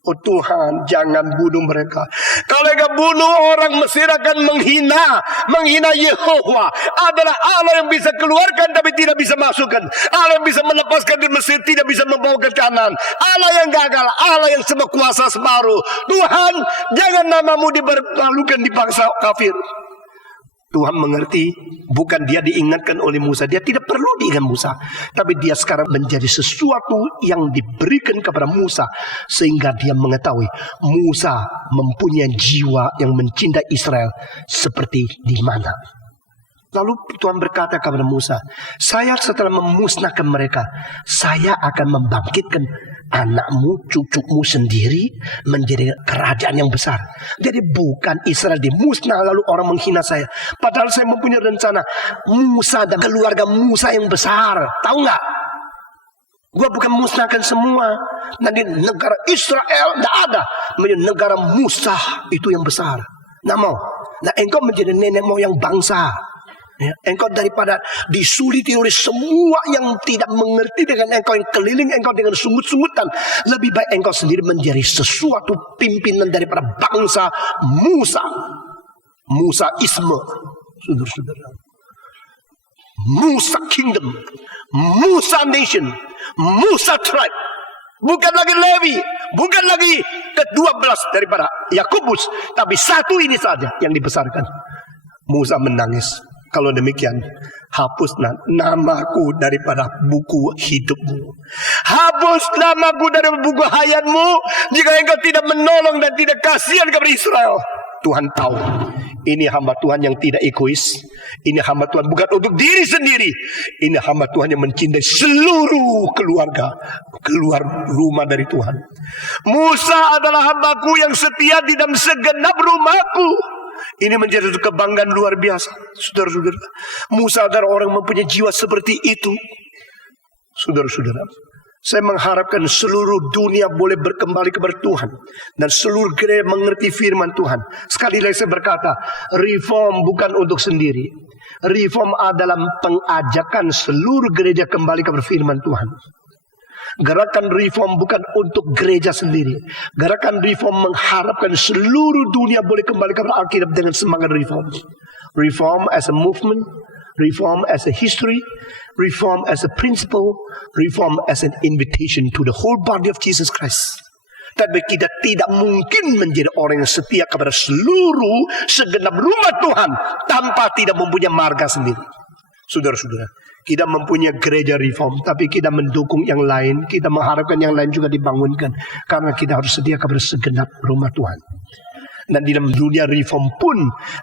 Oh Tuhan, jangan bunuh mereka. Kalau engkau bunuh, orang Mesir akan menghina Yehova. Adalah Allah yang bisa keluarkan tapi tidak bisa masukkan. Allah yang bisa melepaskan di Mesir, tidak bisa membawa ke kanan. Allah yang gagal, Allah yang semua kuasa separuh. Tuhan, jangan namamu dipermalukan di bangsa kafir. Tuhan mengerti, bukan dia diingatkan oleh Musa. Dia tidak perlu diingat Musa. Tapi dia sekarang menjadi sesuatu yang diberikan kepada Musa. Sehingga dia mengetahui Musa mempunyai jiwa yang mencintai Israel seperti di mana. Lalu Tuhan berkata kepada Musa, saya setelah memusnahkan mereka, saya akan membangkitkan anakmu, cucumu sendiri menjadi kerajaan yang besar. Jadi bukan Israel dimusnah lalu orang menghina saya. Padahal saya mempunyai rencana Musa dan keluarga Musa yang besar. Tahu nggak? Gua bukan musnahkan semua. Nanti negara Israel tidak ada. Menjadi negara Musa itu yang besar. Nah mau? Nah engkau menjadi nenek moyang bangsa. Ya, engkau daripada disuliti oleh semua yang tidak mengerti dengan engkau, yang keliling engkau dengan sungut-sungutan, lebih baik engkau sendiri menjadi sesuatu pimpinan daripada bangsa Musaisme, saudara-saudara. Musa Kingdom, Musa Nation, Musa Tribe. Bukan lagi Levi, bukan lagi ke-12 daripada Yakobus, tapi satu ini saja yang dibesarkan. Musa menangis. Kalau demikian, hapuslah namaku daripada buku hidupmu. Hapus namaku dari buku hayatmu jika engkau tidak menolong dan tidak kasihan kepada Israel. Tuhan tahu Ini hamba Tuhan yang tidak egois. Ini hamba Tuhan bukan untuk diri sendiri. Ini hamba Tuhan yang mencintai seluruh keluarga, keluar rumah dari Tuhan. Musa adalah hambaku yang setia di dalam segenap rumahku. Ini menjadi kebanggaan luar biasa, saudara-saudara. Musa adalah orang yang mempunyai jiwa seperti itu. Saudara-saudara, saya mengharapkan seluruh dunia boleh berkembali kepada Tuhan. Dan seluruh gereja mengerti firman Tuhan. Sekali lagi saya berkata, reform bukan untuk sendiri. Reform adalah pengajakan seluruh gereja kembali kepada firman Tuhan. Gerakan reform bukan untuk gereja sendiri. Gerakan reform mengharapkan seluruh dunia boleh kembali kepada Alkitab dengan semangat reform. Reform as a movement, reform as a history, reform as a principle, reform as an invitation to the whole body of Jesus Christ. Tapi kita tidak mungkin menjadi orang yang setia kepada seluruh segenap rumah Tuhan tanpa tidak mempunyai marga sendiri. Saudara-saudara, kita mempunyai gereja reform, tapi kita mendukung yang lain, kita mengharapkan yang lain juga dibangunkan, karena kita harus setia kepada segenap rumah Tuhan. Dan di dalam dunia reform pun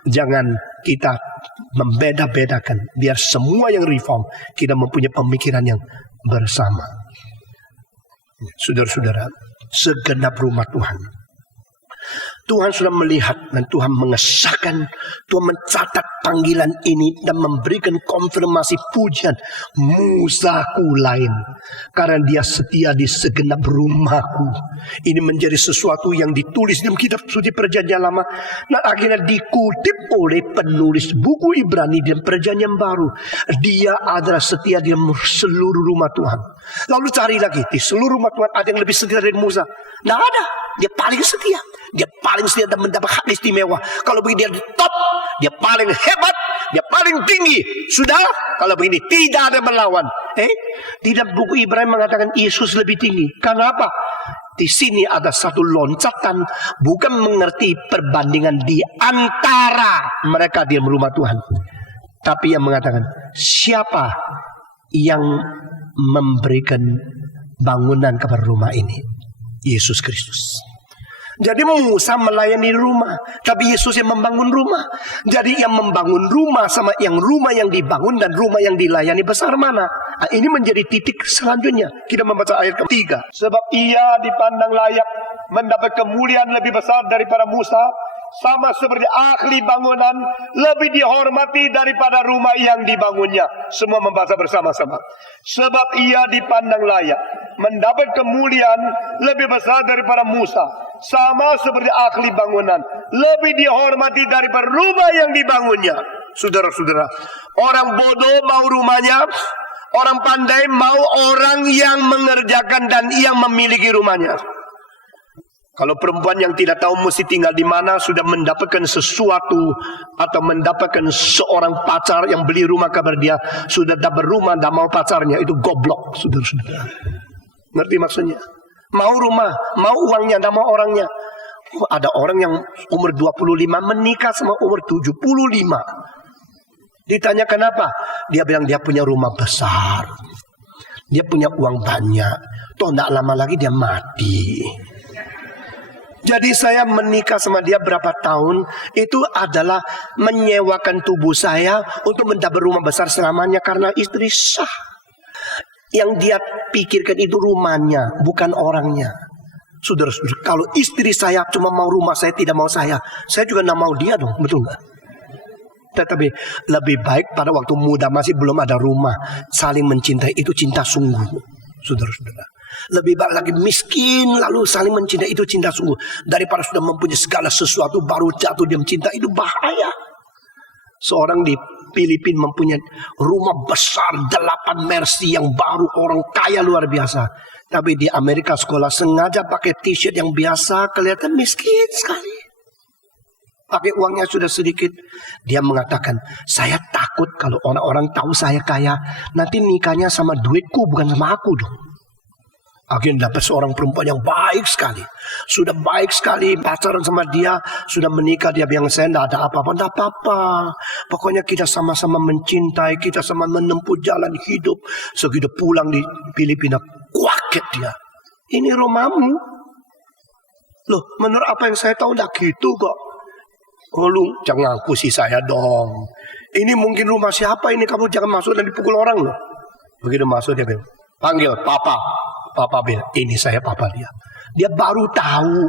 jangan kita membeda-bedakan. Biar semua yang reform kita mempunyai pemikiran yang bersama. Saudara-saudara, segenap rumah Tuhan. Tuhan sudah melihat dan Tuhan mengesahkan, Tuhan mencatat panggilan ini dan memberikan konfirmasi pujian. Musaku lain, karena dia setia di segenap rumahku. Ini menjadi sesuatu yang ditulis dalam kitab suci Perjanjian Lama dan akhirnya dikutip oleh penulis buku Ibrani dan Perjanjian Baru. Dia adalah setia di seluruh rumah Tuhan. Lalu cari lagi, di seluruh rumah Tuhan ada yang lebih setia dari Musa? Tidak ada. Dia paling setia. Dia paling setia dan mendapat hak istimewa. Kalau begini dia di top, dia paling hebat, dia paling tinggi. Sudah, kalau begini tidak ada melawan. Tidak, buku Ibrani mengatakan Yesus lebih tinggi. Karena apa? Di sini ada satu loncatan, bukan mengerti perbandingan di antara mereka di rumah Tuhan, tapi yang mengatakan siapa yang memberikan bangunan kepada rumah ini? Yesus Kristus. Jadi Musa melayani rumah, tapi Yesus yang membangun rumah. Jadi yang membangun rumah sama yang rumah yang dibangun dan rumah yang dilayani besar mana? Nah, ini menjadi titik selanjutnya. Kita membaca ayat ketiga. Sebab ia dipandang layak mendapat kemuliaan lebih besar daripada Musa, sama seperti ahli bangunan lebih dihormati daripada rumah yang dibangunnya. Semua membaca bersama-sama. Sebab ia dipandang layak mendapat kemuliaan lebih besar daripada Musa, sama seperti ahli bangunan lebih dihormati daripada rumah yang dibangunnya. Saudara-saudara, orang bodoh mau rumahnya, orang pandai mau orang yang mengerjakan dan yang memiliki rumahnya. Kalau perempuan yang tidak tahu mesti tinggal di mana, sudah mendapatkan sesuatu atau mendapatkan seorang pacar yang beli rumah kepada dia, sudah dapat rumah, tidak mau pacarnya, itu goblok, saudara-saudara. Ngerti maksudnya? Mau rumah, mau uangnya, tidak mau orangnya. Ada orang yang umur 25 menikah sama umur 75. Ditanya kenapa? Dia bilang dia punya rumah besar, dia punya uang banyak, toh tidak lama lagi dia mati. Jadi saya menikah sama dia berapa tahun, itu adalah menyewakan tubuh saya untuk mendapat rumah besar selamanya karena istri sah. Yang dia pikirkan itu rumahnya, bukan orangnya. Saudara-saudara, kalau istri saya cuma mau rumah, saya tidak mau saya juga tidak mau dia dong, betul nggak? Tetapi lebih baik pada waktu muda masih belum ada rumah, saling mencintai, itu cinta sungguh, saudara-saudara. Lebih baik lagi miskin lalu saling mencintai, itu cinta sungguh, daripada sudah mempunyai segala sesuatu baru jatuh diam cinta, itu bahaya. Seorang di Filipina mempunyai rumah besar 8 Mercy yang baru, orang kaya luar biasa. Tapi di Amerika sekolah sengaja pakai t-shirt yang biasa, kelihatan miskin sekali. Pakai uangnya sudah sedikit. Dia mengatakan, saya takut kalau orang-orang tahu saya kaya, nanti nikahnya sama duitku bukan sama aku dong. Akhirnya dapat seorang perempuan yang baik sekali. Sudah baik sekali pacaran sama dia, sudah menikah, dia bilang saya tidak ada apa-apa. Tidak apa-apa. Pokoknya kita sama-sama mencintai, kita sama menempuh jalan hidup. Segitu pulang di Filipina, kaget dia. Ini rumahmu. Loh, menurut apa yang saya tahu tidak gitu kok. Oh lu jangan ngaku sih saya dong. Ini mungkin rumah siapa ini, kamu jangan masuk dan dipukul orang loh. Begitu masuk dia bilang, panggil papa. Papa bilang, ini saya papa dia. Dia baru tahu.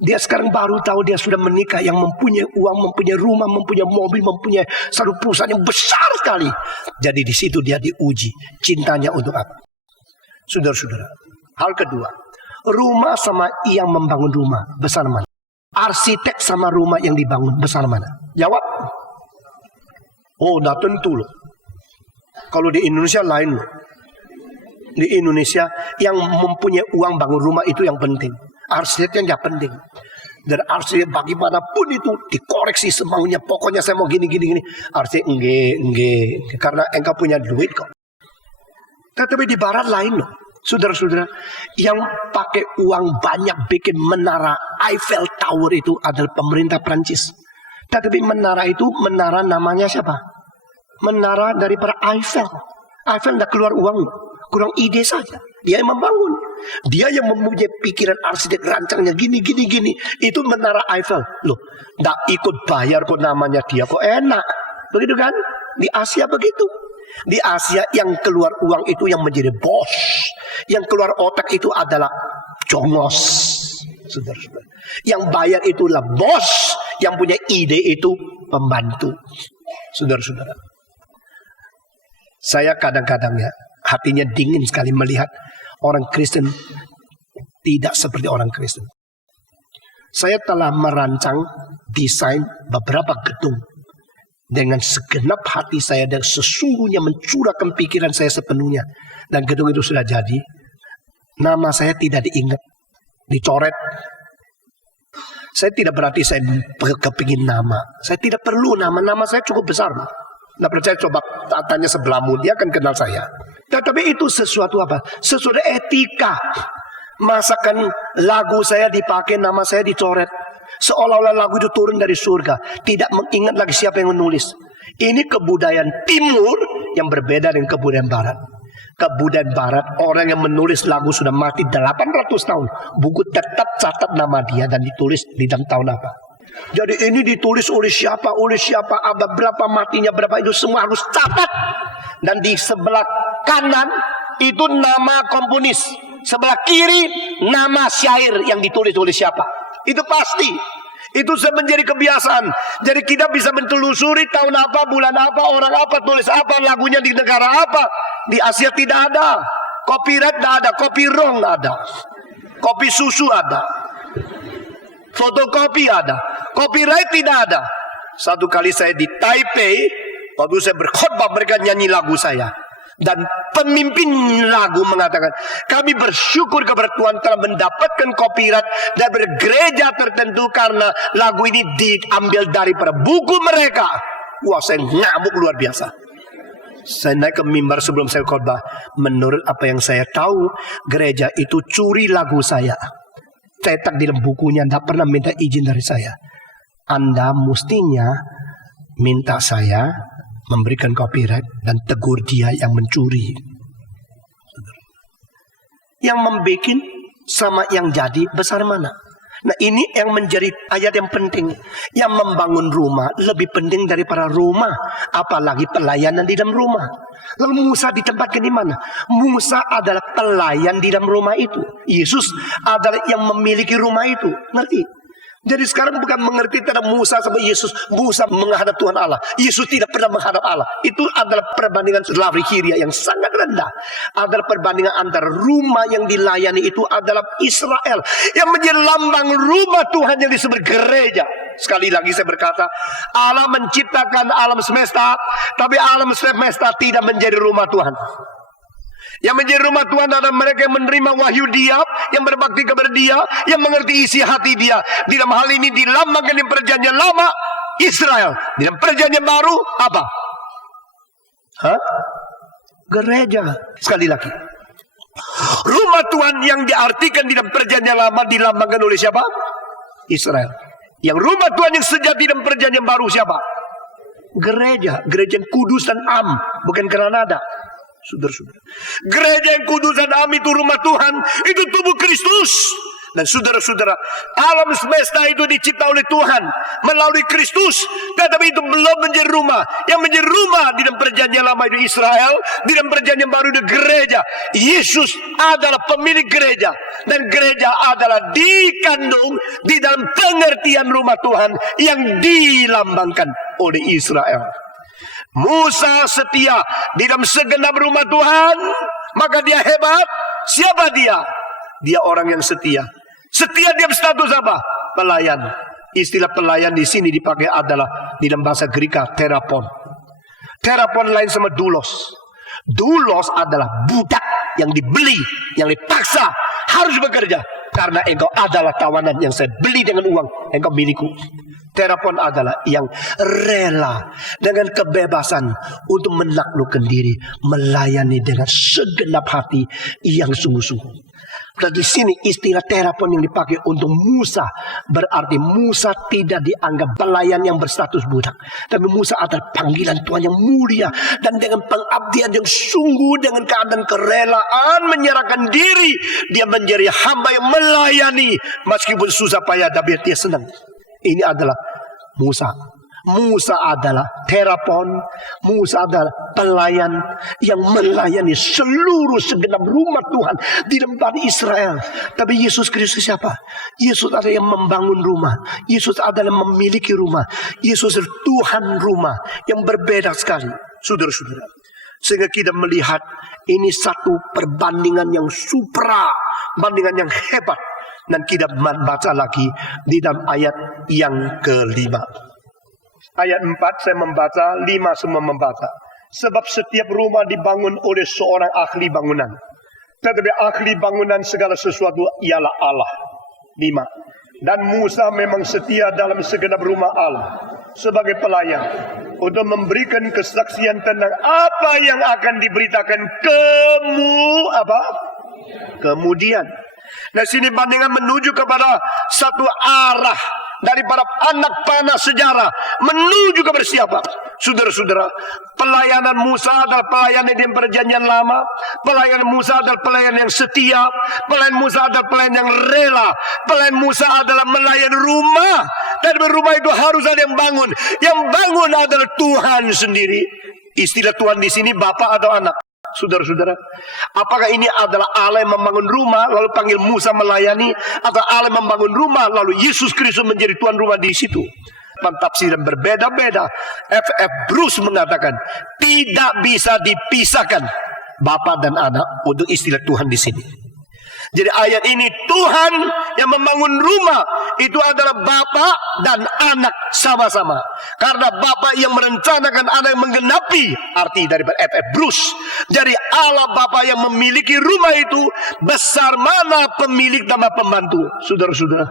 Dia sekarang baru tahu dia sudah menikah, yang mempunyai uang, mempunyai rumah, mempunyai mobil, mempunyai satu perusahaan yang besar sekali. Jadi di situ dia diuji cintanya untuk apa? Saudara-saudara, hal kedua, rumah sama yang membangun rumah besar mana? Arsitek sama rumah yang dibangun besar mana? Jawab. Oh, dah tentu loh. Kalau di Indonesia lain loh. Di Indonesia yang mempunyai uang bangun rumah itu yang penting. Arsiteknya nggak penting. Dan arsitek bagaimanapun itu dikoreksi semaunya. Pokoknya saya mau gini. Arsitek enggak. Karena engkau punya duit kok. Tetapi di barat lain loh. Saudara-saudara, yang pakai uang banyak bikin menara Eiffel Tower itu adalah pemerintah Prancis. Tetapi menara itu, menara namanya siapa? Menara daripada Eiffel. Eiffel tidak keluar uang, kurang ide saja. Dia yang membangun. Dia yang mempunyai pikiran arsitek rancangnya gini. Itu menara Eiffel. Loh, tidak ikut bayar kok namanya dia. Kok enak. Begitu kan? Di Asia begitu. Di Asia yang keluar uang itu yang menjadi bos. Yang keluar otak itu adalah jongos. Saudara-saudara. Yang bayar itulah bos. Yang punya ide itu pembantu. Saudara-saudara. Saya kadang-kadang ya hatinya dingin sekali melihat orang Kristen tidak seperti orang Kristen. Saya telah merancang desain beberapa gedung dengan segenap hati saya dan sesungguhnya mencurahkan pikiran saya sepenuhnya. Dan gedung itu sudah jadi. Nama saya tidak diingat, dicoret. Saya tidak berarti saya kepingin nama. Saya tidak perlu nama. Nama saya cukup besar. Nah percaya coba tanya sebelahmu, dia akan kenal saya. Tetapi itu sesuatu apa? Sesuatu etika. Masakan lagu saya dipakai, nama saya dicoret. Seolah-olah lagu itu turun dari surga. Tidak mengingat lagi siapa yang menulis. Ini kebudayaan timur yang berbeda dengan kebudayaan barat. Kebudayaan barat, orang yang menulis lagu sudah mati 800 tahun. Buku tetap catat nama dia dan ditulis di dalam tahun apa. Jadi ini ditulis oleh siapa, abad berapa, matinya berapa, itu semua harus catat. Dan di sebelah kanan itu nama komponis, sebelah kiri nama syair yang ditulis oleh siapa. Itu pasti. Itu sudah menjadi kebiasaan. Jadi kita bisa mentelusuri tahun apa, bulan apa, orang apa, tulis apa, lagunya di negara apa. Di Asia tidak ada. Copyright tidak ada, copy wrong ada. Kopi susu ada. Fotokopi ada. Copyright tidak ada. Satu kali saya di Taipei, waktu saya berkhotbah mereka nyanyi lagu saya. Dan pemimpin lagu mengatakan, kami bersyukur kepada Tuhan telah mendapatkan copyright dari gereja tertentu karena lagu ini diambil daripada buku mereka. Wah, saya ngamuk luar biasa. Saya naik ke mimbar sebelum saya khotbah. Menurut apa yang saya tahu, gereja itu curi lagu saya. Cetak di dalam bukunya, tidak pernah minta izin dari saya. Anda mestinya minta saya memberikan copyright dan tegur dia yang mencuri. Yang membuat sama yang jadi besar mana? Nah ini yang menjadi ayat yang penting. Yang membangun rumah lebih penting daripada rumah. Apalagi pelayanan di dalam rumah. Lalu Musa ditempatkan di mana? Musa adalah pelayan di dalam rumah itu. Yesus adalah yang memiliki rumah itu. Ngerti? Jadi sekarang bukan mengerti tentang Musa sama Yesus. Musa menghadap Tuhan Allah. Yesus tidak pernah menghadap Allah. Itu adalah perbandingan lahiriah yang sangat rendah. Adalah perbandingan antara rumah yang dilayani itu adalah Israel. Yang menjadi lambang rumah Tuhan yang disebut gereja. Sekali lagi saya berkata, Allah menciptakan alam semesta. Tapi alam semesta tidak menjadi rumah Tuhan. Yang menjadi rumah Tuhan adalah mereka yang menerima wahyu dia, yang berbakti kepada dia, yang mengerti isi hati dia. Di dalam hal ini dilambangkan di perjanjian lama Israel. Di dalam perjanjian baru apa? Gereja. Sekali lagi, rumah Tuhan yang diartikan di dalam perjanjian lama dilambangkan oleh siapa? Israel. Yang rumah Tuhan yang sejati dalam perjanjian baru siapa? Gereja. Gereja yang kudus dan am, bukan Granada. Saudara-saudara, gereja yang kudus dan am itu rumah Tuhan, itu tubuh Kristus. Dan saudara-saudara, alam semesta itu dicipta oleh Tuhan melalui Kristus. Tetapi itu belum menjadi rumah. Yang menjadi rumah di dalam perjanjian lama itu Israel, di dalam perjanjian baru itu gereja. Yesus adalah pemilik gereja. Dan gereja adalah dikandung di dalam pengertian rumah Tuhan yang dilambangkan oleh Israel. Musa setia di dalam segenap rumah Tuhan, maka dia hebat. Siapa dia? Dia orang yang setia. Setia dia status apa? Pelayan. Istilah pelayan di sini dipakai adalah di dalam bahasa Greka terapon. Terapon lain sama doulos. Doulos adalah budak yang dibeli, yang dipaksa harus bekerja karena engkau adalah tawanan yang saya beli dengan uang, engkau milikku. Terapon adalah yang rela dengan kebebasan untuk menaklukkan diri, melayani dengan segenap hati yang sungguh-sungguh. Dan di sini istilah terapon yang dipakai untuk Musa berarti Musa tidak dianggap pelayan yang berstatus budak, tapi Musa adalah panggilan Tuhan yang mulia dan dengan pengabdian yang sungguh, dengan keadaan kerelaan menyerahkan diri, dia menjadi hamba yang melayani meskipun susah payah, tapi dia senang. Ini adalah Musa. Musa adalah terapon. Musa adalah pelayan yang melayani seluruh segenap rumah Tuhan di dalam Bani Israel. Tapi Yesus Kristus siapa? Yesus adalah yang membangun rumah. Yesus adalah memiliki rumah. Yesus adalah Tuhan rumah yang berbeda sekali, saudara-saudara. Sehingga kita melihat ini satu perbandingan yang supra, bandingan yang hebat. Dan kita baca lagi di dalam ayat yang kelima. Ayat 4 saya membaca, 5 semua membaca. Sebab setiap rumah dibangun oleh seorang ahli bangunan. Tetapi ahli bangunan segala sesuatu ialah Allah. 5. Dan Musa memang setia dalam segenap rumah Allah sebagai pelayan untuk memberikan kesaksian tentang apa yang akan diberitakan kemudian. Nah, sini bandingan menuju kepada satu arah daripada anak panah sejarah menuju kepada siapa? Saudara-saudara, pelayanan Musa adalah pelayanan di perjanjian lama. Pelayanan Musa adalah pelayanan yang setia. Pelayanan Musa adalah pelayanan yang rela. Pelayanan Musa adalah melayani rumah. Dan rumah itu harus ada yang bangun. Yang bangun adalah Tuhan sendiri. Istilah Tuhan di sini Bapa atau anak? Saudara-saudara, apakah ini adalah Allah yang membangun rumah lalu panggil Musa melayani, atau Allah yang membangun rumah lalu Yesus Kristus menjadi tuan rumah di situ? Pentafsiran berbeda-beda. F.F. Bruce mengatakan tidak bisa dipisahkan Bapa dan anak untuk istilah Tuhan di sini. Jadi ayat ini Tuhan yang membangun rumah itu adalah Bapa dan anak sama-sama. Karena Bapa yang merencanakan, anak yang menggenapi. Arti daripada F.F. Bruce. Jadi Allah Bapa yang memiliki rumah itu, besar mana pemilik tambah pembantu. Saudara-saudara,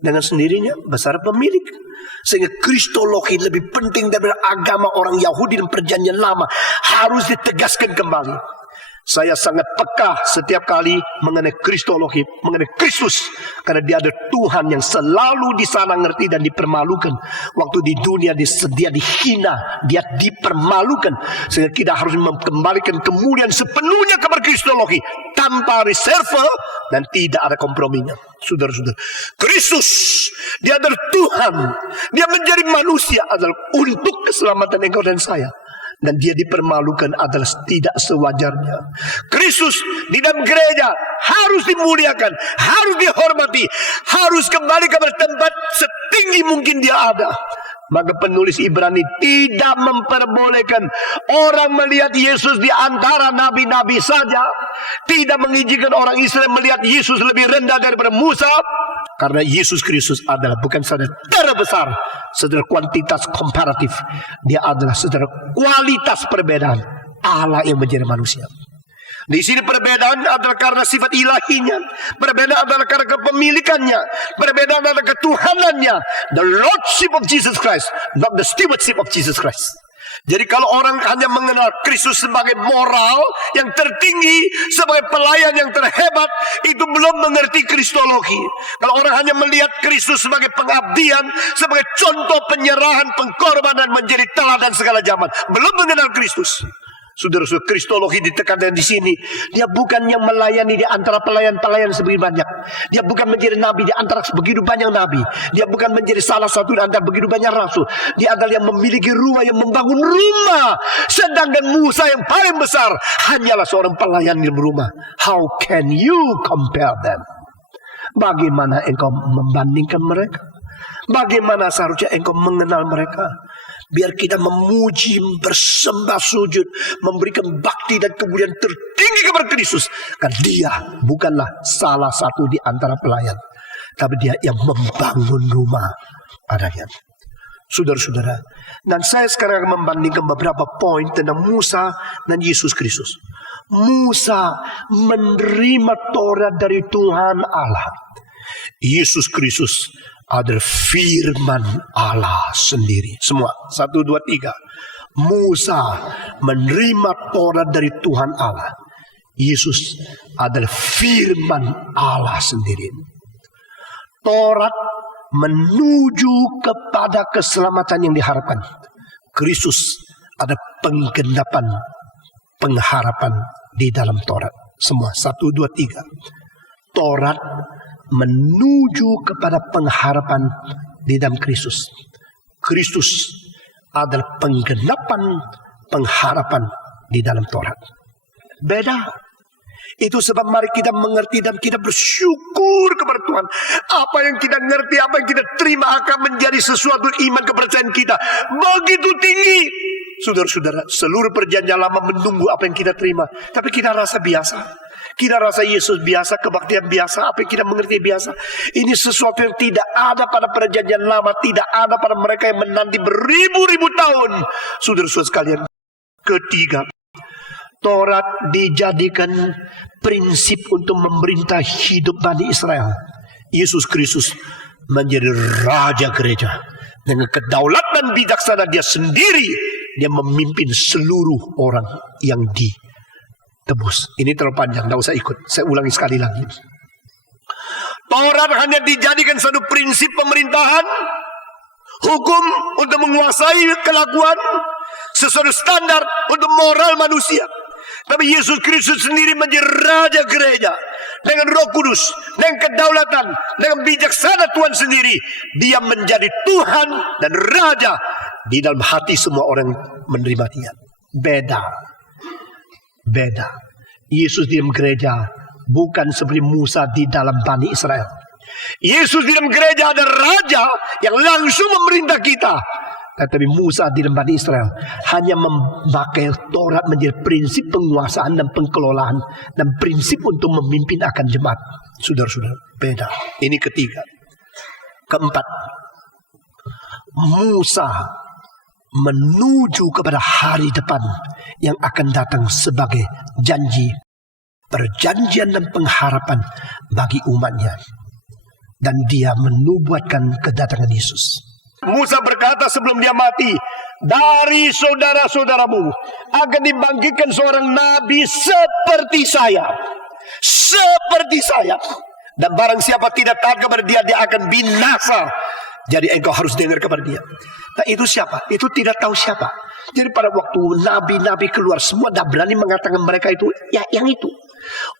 dengan sendirinya besar pemilik. Sehingga kristologi lebih penting daripada agama orang Yahudi dan perjanjian lama harus ditegaskan kembali. Saya sangat peka setiap kali mengenai kristologi, mengenai Kristus, karena dia ada Tuhan yang selalu di sana ngerti dan dipermalukan. Waktu di dunia dia dihina, dia dipermalukan. Sehingga kita harus mengembalikan kemuliaan sepenuhnya kepada kristologi tanpa reserve dan tidak ada komprominya. Saudara-saudara, Kristus, dia adalah Tuhan. Dia menjadi manusia adalah untuk keselamatan engkau dan saya. Dan dia dipermalukan adalah tidak sewajarnya. Kristus di dalam gereja harus dimuliakan, harus dihormati, harus kembali kepada tempat setinggi mungkin dia ada. Maka penulis Ibrani tidak memperbolehkan orang melihat Yesus di antara nabi-nabi saja. Tidak mengizinkan orang Israel melihat Yesus lebih rendah daripada Musa. Karena Yesus Kristus adalah bukan saudara terbesar secara kuantitas komparatif. Dia adalah saudara kualitas perbedaan Allah yang menjadi manusia. Di sini perbedaan adalah karena sifat ilahinya. Perbedaan adalah karena kepemilikannya. Perbedaan adalah ketuhanannya. The Lordship of Jesus Christ, not the stewardship of Jesus Christ. Jadi kalau orang hanya mengenal Kristus sebagai moral yang tertinggi, sebagai pelayan yang terhebat, itu belum mengerti kristologi. Kalau orang hanya melihat Kristus sebagai pengabdian, sebagai contoh penyerahan, pengorbanan, menjadi teladan segala zaman, belum mengenal Kristus. Saudara-saudara, kristologi ditekankan di sini. Dia bukan yang melayani di antara pelayan-pelayan sebegitu banyak. Dia bukan menjadi nabi di antara begitu banyak nabi. Dia bukan menjadi salah satu di antara begitu banyak rasul. Dia adalah yang memiliki rumah, yang membangun rumah. Sedangkan Musa yang paling besar hanyalah seorang pelayan di rumah. How can you compare them? Bagaimana engkau membandingkan mereka? Bagaimana seharusnya engkau mengenal mereka? Biar kita memuji, bersembah sujud, memberikan bakti dan kemudian tertinggi kepada Kristus. Karena dia bukanlah salah satu di antara pelayan, tapi dia yang membangun rumah adanya. Saudara-saudara, dan saya sekarang akan membandingkan beberapa poin tentang Musa dan Yesus Kristus. Musa menerima Taurat dari Tuhan Allah. Yesus Kristus adalah firman Allah sendiri. Semua. 1, 2, 3. Musa menerima Taurat dari Tuhan Allah. Yesus adalah firman Allah sendiri. Taurat menuju kepada keselamatan yang diharapkan. Kristus ada penggenapan pengharapan di dalam Taurat. Semua. 1, 2, 3. Taurat menuju kepada pengharapan di dalam Kristus. Kristus adalah penggenapan pengharapan di dalam Taurat. Beda. Itu sebab mari kita mengerti dan kita bersyukur kepada Tuhan. Apa yang kita ngerti, apa yang kita terima akan menjadi sesuatu iman kepercayaan kita begitu tinggi. Saudara-saudara, seluruh perjanjian lama menunggu apa yang kita terima. Tapi kita rasa biasa. Kita rasa Yesus biasa, kebaktian biasa, apa yang kita mengerti biasa. Ini sesuatu yang tidak ada pada perjanjian lama, tidak ada pada mereka yang menanti beribu-ribu tahun. Saudara-saudara sekalian, ketiga, Taurat dijadikan prinsip untuk memerintah hidup Bani Israel. Yesus Kristus menjadi Raja Gereja. Dengan kedaulatan bijaksana dia sendiri, dia memimpin seluruh orang yang ditebus. Ini terlalu panjang, tidak usah ikut. Saya ulangi sekali lagi. Taurat hanya dijadikan satu prinsip pemerintahan, hukum untuk menguasai kelakuan, sesuatu standar untuk moral manusia. Tapi Yesus Kristus sendiri menjadi Raja Gereja. Dengan Roh Kudus, dengan kedaulatan, dengan bijaksana Tuhan sendiri. Dia menjadi Tuhan dan Raja di dalam hati semua orang menerima dia. Beda. Yesus di dalam gereja bukan seperti Musa di dalam Bani Israel. Yesus di dalam gereja ada Raja yang langsung memerintah kita. Tetapi Musa di dalam Bani Israel hanya memakai Taurat menjadi prinsip penguasaan dan pengelolaan dan prinsip untuk memimpin akan jemaat. Saudara-saudara, beda. Ini ketiga. Keempat, Musa menuju kepada hari depan yang akan datang sebagai janji, perjanjian dan pengharapan bagi umatnya. Dan dia menubuatkan kedatangan Yesus. Musa berkata sebelum dia mati, dari saudara-saudaramu akan dibangkitkan seorang nabi seperti saya. Seperti saya. Dan barang siapa tidak taat kepada dia, dia akan binasa. Jadi engkau harus dengar kepada dia. Nah itu siapa? Itu tidak tahu siapa. Jadi pada waktu nabi-nabi keluar, semua tidak berani mengatakan mereka itu, ya yang itu.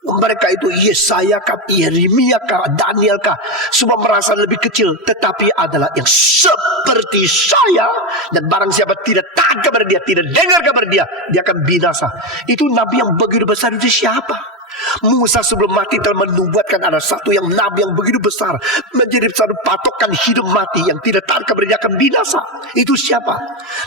Mereka itu Yesaya kah, Yeremia kah, Daniel kah, semua merasa lebih kecil, tetapi adalah yang seperti saya. Dan barang siapa tidak taat kepada dia, tidak dengar kepada dia, dia akan binasa. Itu nabi yang begitu besar itu siapa? Musa sebelum mati telah menubuatkan ada satu yang nabi yang begitu besar, menjadi satu patokan hidup mati yang tidak taat kepada dia akan binasa. Itu siapa?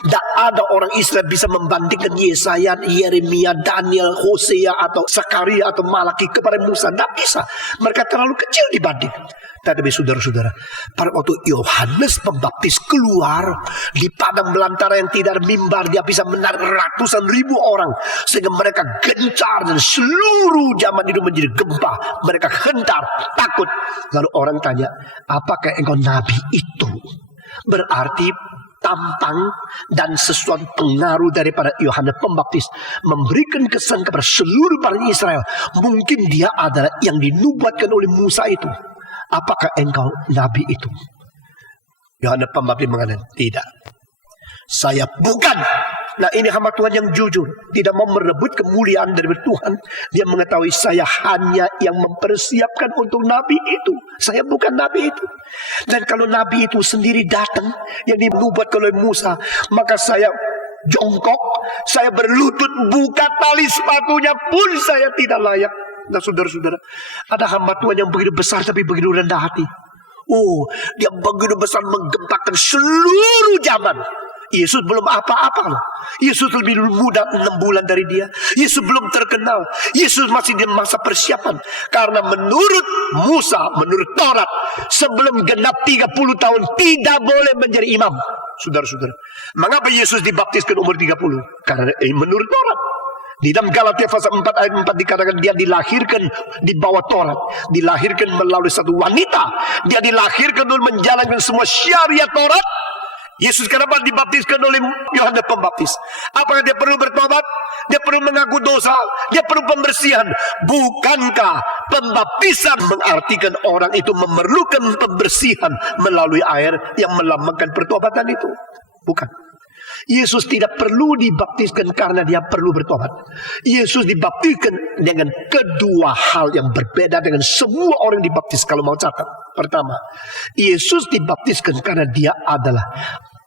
Tidak ada orang Israel bisa membandingkan Yesaya, Yeremia, Daniel, Hosea atau Zakaria atau Malaki kepada Musa. Tidak bisa. Mereka terlalu kecil dibanding. Tetapi saudara-saudara, pada waktu Yohanes Pembaptis keluar di padang belantara yang tidak ada mimbar, dia bisa menarik ratusan ribu orang sehingga mereka gencar dan seluruh zaman itu menjadi gempa. Mereka hentar, takut. Lalu orang tanya, apakah engkau nabi itu? Berarti tampang dan sesuatu pengaruh daripada Yohanes Pembaptis memberikan kesan kepada seluruh Bani Israel. Mungkin dia adalah yang dinubuatkan oleh Musa itu. Apakah engkau nabi itu? Yohanes Pembaptis mengatakan, tidak. Saya bukan. Nah, ini hamba Tuhan yang jujur, tidak mau merebut kemuliaan dari Tuhan. Dia mengetahui saya hanya yang mempersiapkan untuk nabi itu. Saya bukan nabi itu. Dan kalau nabi itu sendiri datang yang dinubuatkan oleh Musa, maka saya jongkok, saya berlutut, buka tali sepatunya pun saya tidak layak. Nah, saudara-saudara, ada hamba Tuhan yang begitu besar tapi begitu rendah hati. Oh, dia begitu besar menggempakkan seluruh zaman. Yesus belum apa-apa loh. Yesus lebih muda 6 bulan dari dia. Yesus belum terkenal. Yesus masih di masa persiapan. Karena menurut Musa, menurut Taurat, sebelum genap 30 tahun tidak boleh menjadi imam. Saudara-saudara, mengapa Yesus dibaptiskan umur 30? Karena menurut Taurat. Di dalam Galatia pasal 4 ayat 4 dikatakan dia dilahirkan di bawah Taurat, dilahirkan melalui satu wanita, dia dilahirkan untuk menjalankan semua syariat Taurat. Yesus kenapa dibaptiskan oleh Yohanes Pembaptis? Apakah dia perlu bertobat? Dia perlu mengaku dosa? Dia perlu pembersihan? Bukankah pembaptisan mengartikan orang itu memerlukan pembersihan melalui air yang melambangkan pertobatan itu? Bukan. Yesus tidak perlu dibaptiskan karena dia perlu bertobat. Yesus dibaptiskan dengan kedua hal yang berbeda dengan semua orang dibaptis. Kalau mau catat, pertama, Yesus dibaptiskan karena dia adalah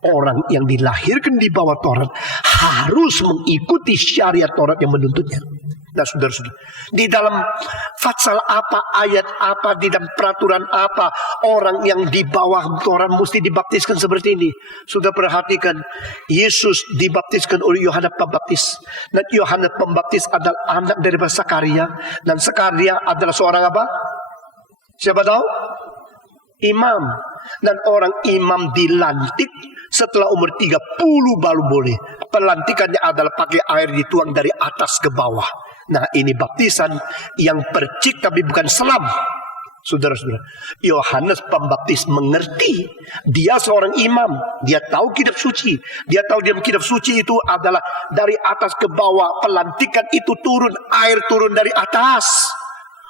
orang yang dilahirkan di bawah Taurat, harus mengikuti syariat Taurat yang menuntutnya. Nah, saudara-saudara, di dalam pasal apa, ayat apa, di dalam peraturan apa, orang yang di bawah Taurat mesti dibaptiskan seperti ini. Sudah perhatikan, Yesus dibaptiskan oleh Yohanes Pembaptis. Dan Yohanes Pembaptis adalah anak dari Sakaria. Dan Sakaria adalah seorang apa? Siapa tahu? Imam. Dan orang imam dilantik setelah umur 30 baru boleh. Pelantikannya adalah pakai air dituang dari atas ke bawah. Nah, ini baptisan yang percik tapi bukan selam. Saudara-saudara, Yohanes Pembaptis mengerti. Dia seorang imam. Dia tahu kitab suci. Dia tahu dalam kitab suci itu adalah dari atas ke bawah. Pelantikan itu turun. Air turun dari atas.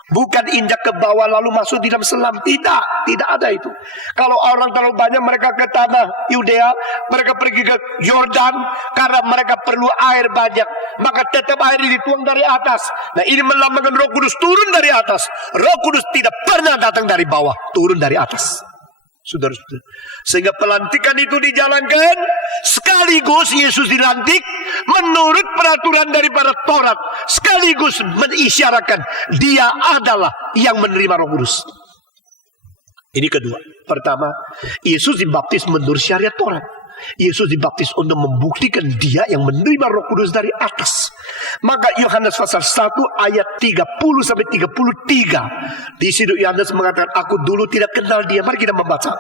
Bukan injak ke bawah lalu masuk di dalam selam. Tidak ada itu. Kalau orang terlalu banyak mereka ke tanah Yudea, mereka pergi ke Yordan karena mereka perlu air banyak, maka tetap air dituang dari atas. Nah, ini melambangkan Roh Kudus turun dari atas. Roh Kudus tidak pernah datang dari bawah, turun dari atas. Saudara-saudara, sehingga pelantikan itu dijalankan sekaligus Yesus dilantik menurut peraturan daripada Taurat, sekaligus mengisyaratkan dia adalah yang menerima Roh Kudus. Ini kedua. Pertama, Yesus dibaptis menurut syariat Taurat. Yesus dibaptis untuk membuktikan dia yang menerima Roh Kudus dari atas. Maka Yohanes pasal 1 ayat 30 sampai 33. Di situ Yohanes mengatakan, aku dulu tidak kenal dia. Mari kita membaca.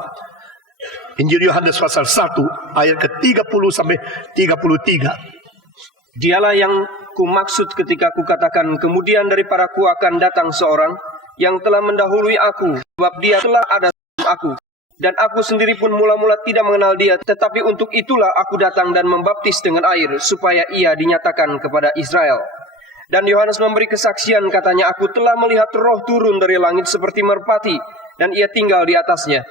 Injil Yohanes pasal 1 ayat ke-30 sampai 33. Dialah yang kumaksud ketika kukatakan kemudian daripadaku akan datang seorang yang telah mendahului aku, sebab dia telah ada aku. Dan aku sendiri pun mula-mula tidak mengenal dia, tetapi untuk itulah aku datang dan membaptis dengan air, supaya ia dinyatakan kepada Israel. Dan Yohanes memberi kesaksian, katanya, aku telah melihat Roh turun dari langit seperti merpati, dan ia tinggal di atasnya.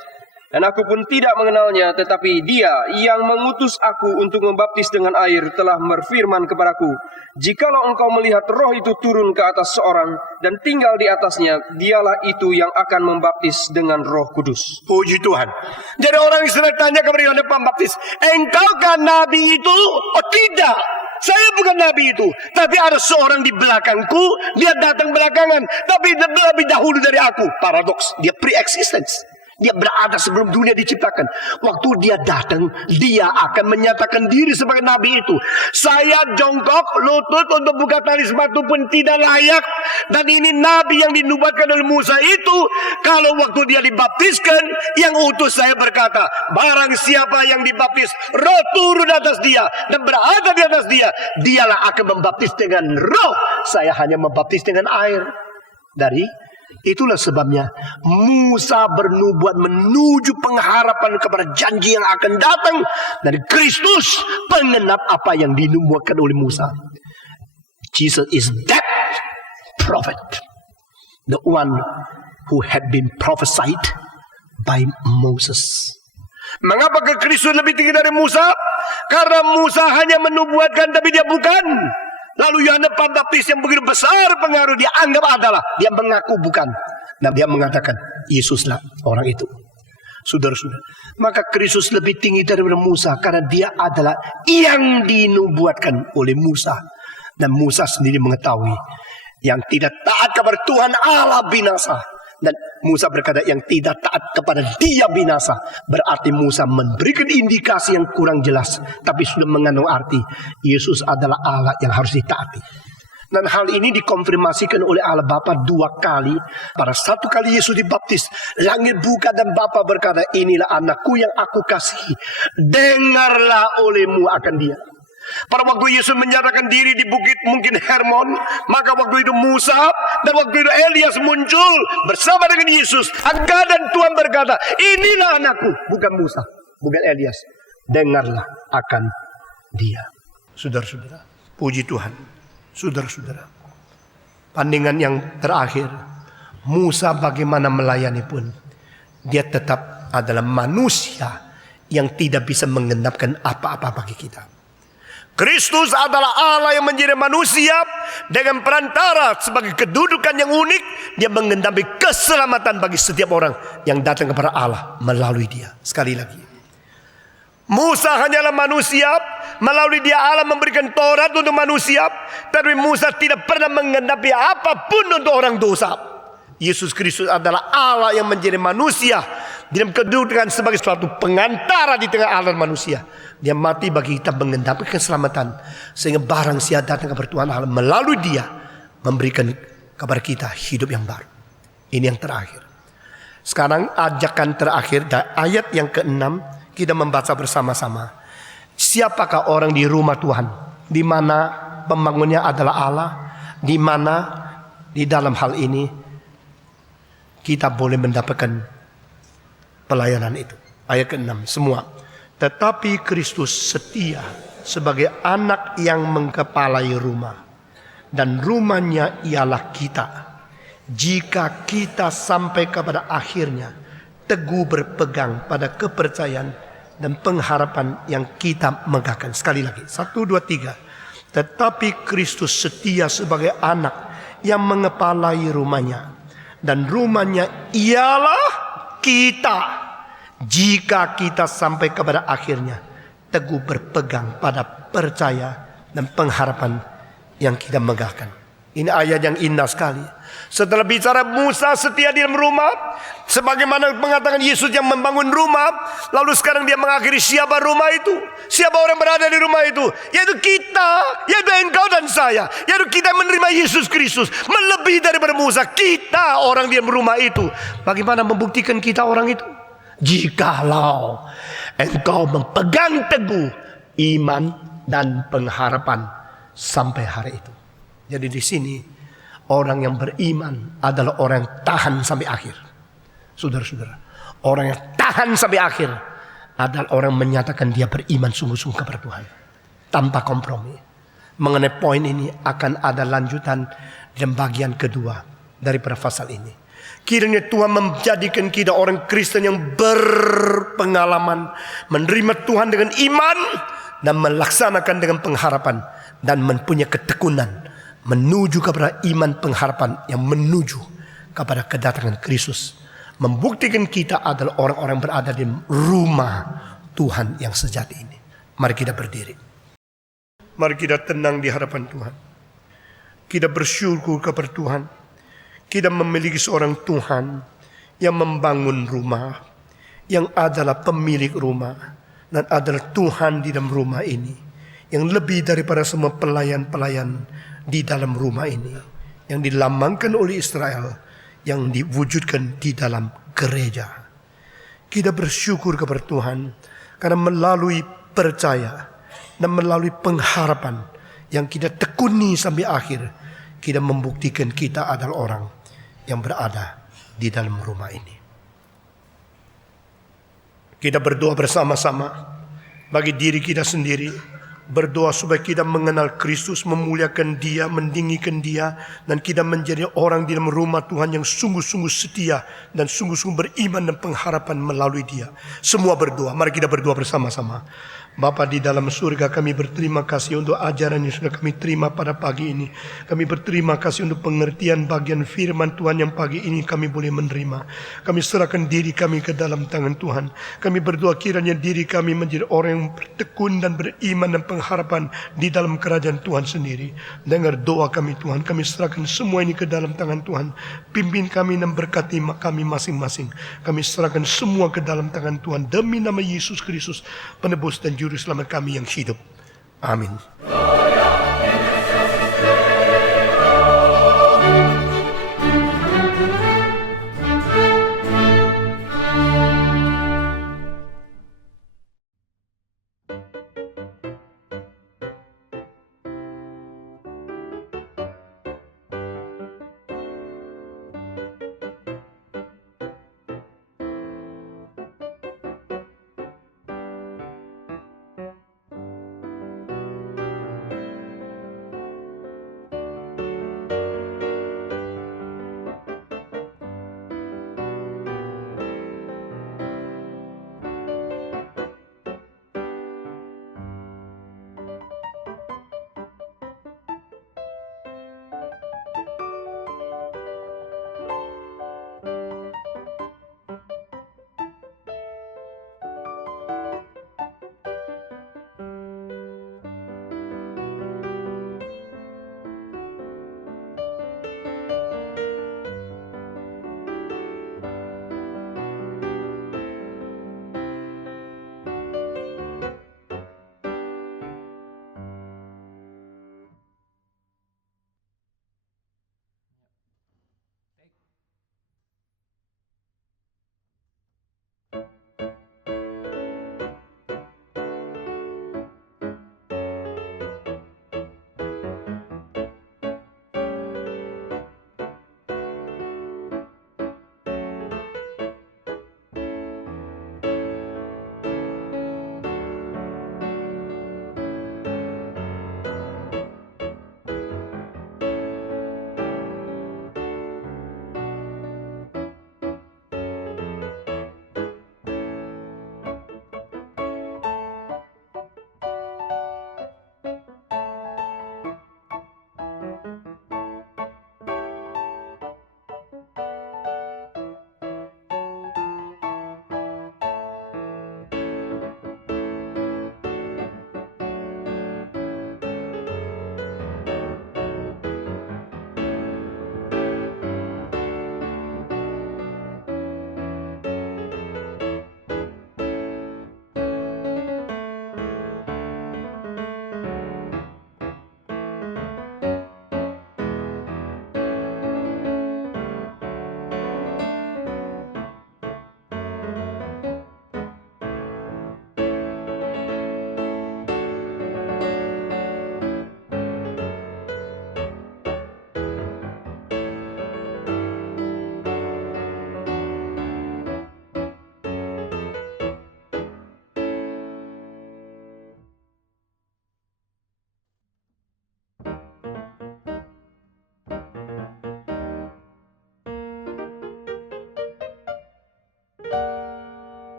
Dan aku pun tidak mengenalnya, tetapi dia yang mengutus aku untuk membaptis dengan air telah berfirman kepadaku, jikalau engkau melihat Roh itu turun ke atas seorang dan tinggal di atasnya, dialah itu yang akan membaptis dengan Roh Kudus. Puji Tuhan. Jadi orang Israel tanya kepada Yohanes Pembaptis, engkaukah nabi itu? Oh tidak, saya bukan nabi itu. Tapi ada seorang di belakangku, dia datang belakangan, tapi lebih dahulu dari aku. Paradoks, dia pre-existence. Dia berada sebelum dunia diciptakan. Waktu dia datang, dia akan menyatakan diri sebagai nabi itu. Saya jongkok lutut untuk buka tali sepatu pun tidak layak. Dan ini nabi yang dinubuatkan oleh Musa itu. Kalau waktu dia dibaptiskan, yang utus saya berkata, barang siapa yang dibaptis, Roh turun atas dia dan berada di atas dia, dialah akan membaptis dengan Roh. Saya hanya membaptis dengan air. Itulah sebabnya Musa bernubuat menuju pengharapan kepada janji yang akan datang dari Kristus, pengenap apa yang dinubuatkan oleh Musa. Jesus is that prophet, the one who had been prophesied by Moses. Mengapa Kristus lebih tinggi dari Musa? Karena Musa hanya menubuatkan tapi dia bukan. Lalu Yohanes Pembaptis yang begitu besar pengaruh dia anggap adalah, dia mengaku bukan. Dan dia mengatakan Yesuslah orang itu. Saudara-saudara, maka Kristus lebih tinggi daripada Musa karena dia adalah yang dinubuatkan oleh Musa. Dan Musa sendiri mengetahui yang tidak taat kepada Tuhan Allah binasa. Dan Musa berkata yang tidak taat kepada dia binasa. Berarti Musa memberikan indikasi yang kurang jelas, tapi sudah mengandung arti Yesus adalah Allah yang harus ditaati. Dan hal ini dikonfirmasikan oleh Allah Bapa 2 kali. Pada 1 kali Yesus dibaptis, langit buka dan Bapa berkata, inilah anakku yang aku kasihi, dengarlah olehmu akan dia. Pada waktu Yesus menyatakan diri di bukit mungkin Hermon, maka waktu itu Musa dan waktu itu Elias muncul bersama dengan Yesus. Angka dan Tuhan berkata, inilah anakku, bukan Musa, bukan Elias, dengarlah akan dia. Saudara-saudara, puji Tuhan. Saudara-saudara, pandingan yang terakhir, Musa bagaimana melayani pun, dia tetap adalah manusia yang tidak bisa menggenapkan apa-apa bagi kita. Kristus adalah Allah yang menjadi manusia dengan perantara sebagai kedudukan yang unik. Dia menggenapi keselamatan bagi setiap orang yang datang kepada Allah melalui dia. Sekali lagi, Musa hanyalah manusia, melalui dia Allah memberikan Taurat untuk manusia, tapi Musa tidak pernah menggenapi apapun untuk orang dosa. Yesus Kristus adalah Allah yang menjadi manusia dalam kedudukan sebagai suatu pengantara di tengah Allah dan manusia. Dia mati bagi kita menggenapi keselamatan, sehingga barang siapa datang kepada Tuhan Allah melalui dia memberikan kepada kita hidup yang baru. Ini yang terakhir. Sekarang ajakan terakhir dari ayat yang ke-6 kita membaca bersama-sama. Siapakah orang di rumah Tuhan? Di mana pembangunnya adalah Allah? Di mana di dalam hal ini kita boleh mendapatkan pelayanan itu? Ayat ke-6 semua. Tetapi Kristus setia sebagai anak yang mengkepalai rumah, dan rumahnya ialah kita. Jika kita sampai kepada akhirnya teguh berpegang pada kepercayaan dan pengharapan yang kita megahkan. Sekali lagi, 1, 2, 3. Tetapi Kristus setia sebagai anak yang mengepalai rumahnya, dan rumahnya ialah kita. Jika kita sampai kepada akhirnya teguh berpegang pada percaya dan pengharapan yang kita megahkan. Ini ayat yang indah sekali. Setelah bicara Musa setia di dalam rumah, sebagaimana mengatakan Yesus yang membangun rumah, lalu sekarang dia mengakhiri siapa rumah itu, siapa orang berada di rumah itu, yaitu kita, yaitu engkau dan saya, yaitu kita menerima Yesus Kristus. Melebihi daripada Musa, kita orang di dalam rumah itu. Bagaimana membuktikan kita orang itu? Jikalau engkau mempegang teguh iman dan pengharapan sampai hari itu. Jadi di sini orang yang beriman adalah orang yang tahan sampai akhir. Saudara-saudara, orang yang tahan sampai akhir adalah orang yang menyatakan dia beriman sungguh-sungguh kepada Tuhan tanpa kompromi. Mengenai poin ini akan ada lanjutan dalam bagian kedua daripada pasal ini. Kiranya Tuhan menjadikan kita orang Kristen yang berpengalaman menerima Tuhan dengan iman dan melaksanakan dengan pengharapan, dan mempunyai ketekunan menuju kepada iman pengharapan yang menuju kepada kedatangan Kristus. Membuktikan kita adalah orang-orang berada di rumah Tuhan yang sejati ini. Mari kita berdiri. Mari kita tenang di hadapan Tuhan. Kita bersyukur kepada Tuhan. Kita memiliki seorang Tuhan yang membangun rumah, yang adalah pemilik rumah, dan adalah Tuhan di dalam rumah ini, yang lebih daripada semua pelayan-pelayan di dalam rumah ini, yang dilambangkan oleh Israel, yang diwujudkan di dalam gereja. Kita bersyukur kepada Tuhan karena melalui percaya dan melalui pengharapan yang kita tekuni sampai akhir, kita membuktikan kita adalah orang yang berada di dalam rumah ini. Kita berdoa bersama-sama bagi diri kita sendiri, berdoa supaya kita mengenal Kristus, memuliakan Dia, meninggikan Dia, dan kita menjadi orang di dalam rumah Tuhan yang sungguh-sungguh setia dan sungguh-sungguh beriman dan pengharapan melalui Dia. Semua berdoa, mari kita berdoa bersama-sama. Bapa di dalam surga, kami berterima kasih untuk ajaran yang sudah kami terima pada pagi ini. Kami berterima kasih untuk pengertian bagian firman Tuhan yang pagi ini kami boleh menerima. Kami serahkan diri kami ke dalam tangan Tuhan. Kami berdoa kiranya diri kami menjadi orang yang bertekun dan beriman dan pengharapan di dalam kerajaan Tuhan sendiri. Dengar doa kami Tuhan, kami serahkan semua ini ke dalam tangan Tuhan. Pimpin kami dan berkati kami masing-masing. Kami serahkan semua ke dalam tangan Tuhan demi nama Yesus Kristus, penebus dan juru selamat kami yang hidup. Amin.